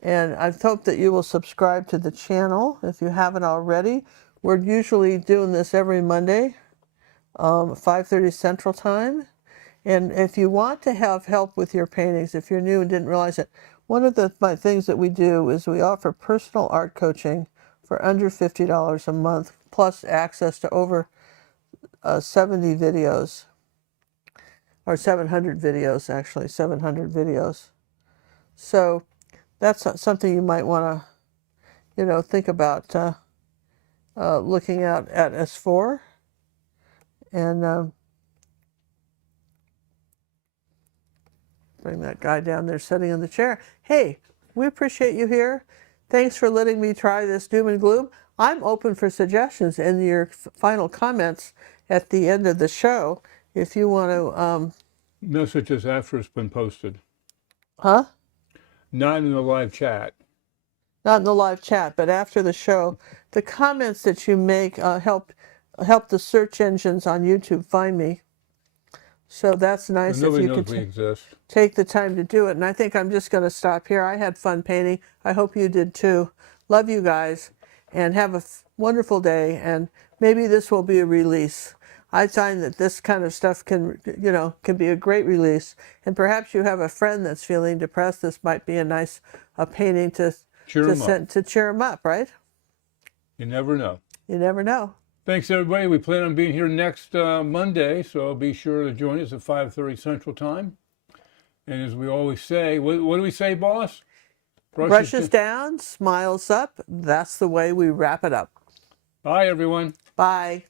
I hope that you will subscribe to the channel if you haven't already. We're usually doing this every Monday, 5:30 Central Time. And if you want to have help with your paintings, if you're new and didn't realize it, one of my things that we do is we offer personal art coaching for under $50 a month, plus access to over 70 videos, or 700 videos, actually, 700 videos. So that's something you might want to, think about looking at S4. And bring that guy down there sitting in the chair. Hey, we appreciate you here. Thanks for letting me try this doom and gloom. I'm open for suggestions in your final comments at the end of the show if you want to. Messages after it's been posted. Huh? Not in the live chat. Not in the live chat, but after the show. The comments that you make help the search engines on YouTube find me. So that's nice if you could take the time to do it. And I think I'm just going to stop here. I had fun painting. I hope you did too. Love you guys, and have a wonderful day. And maybe this will be a release. I find that this kind of stuff can be a great release. And perhaps you have a friend that's feeling depressed. This might be a nice painting to cheer them up, right? You never know. You never know. Thanks, everybody. We plan on being here next Monday, so be sure to join us at 5:30 Central Time. And as we always say, what do we say, boss? Brushes down, smiles up. That's the way we wrap it up. Bye, everyone. Bye.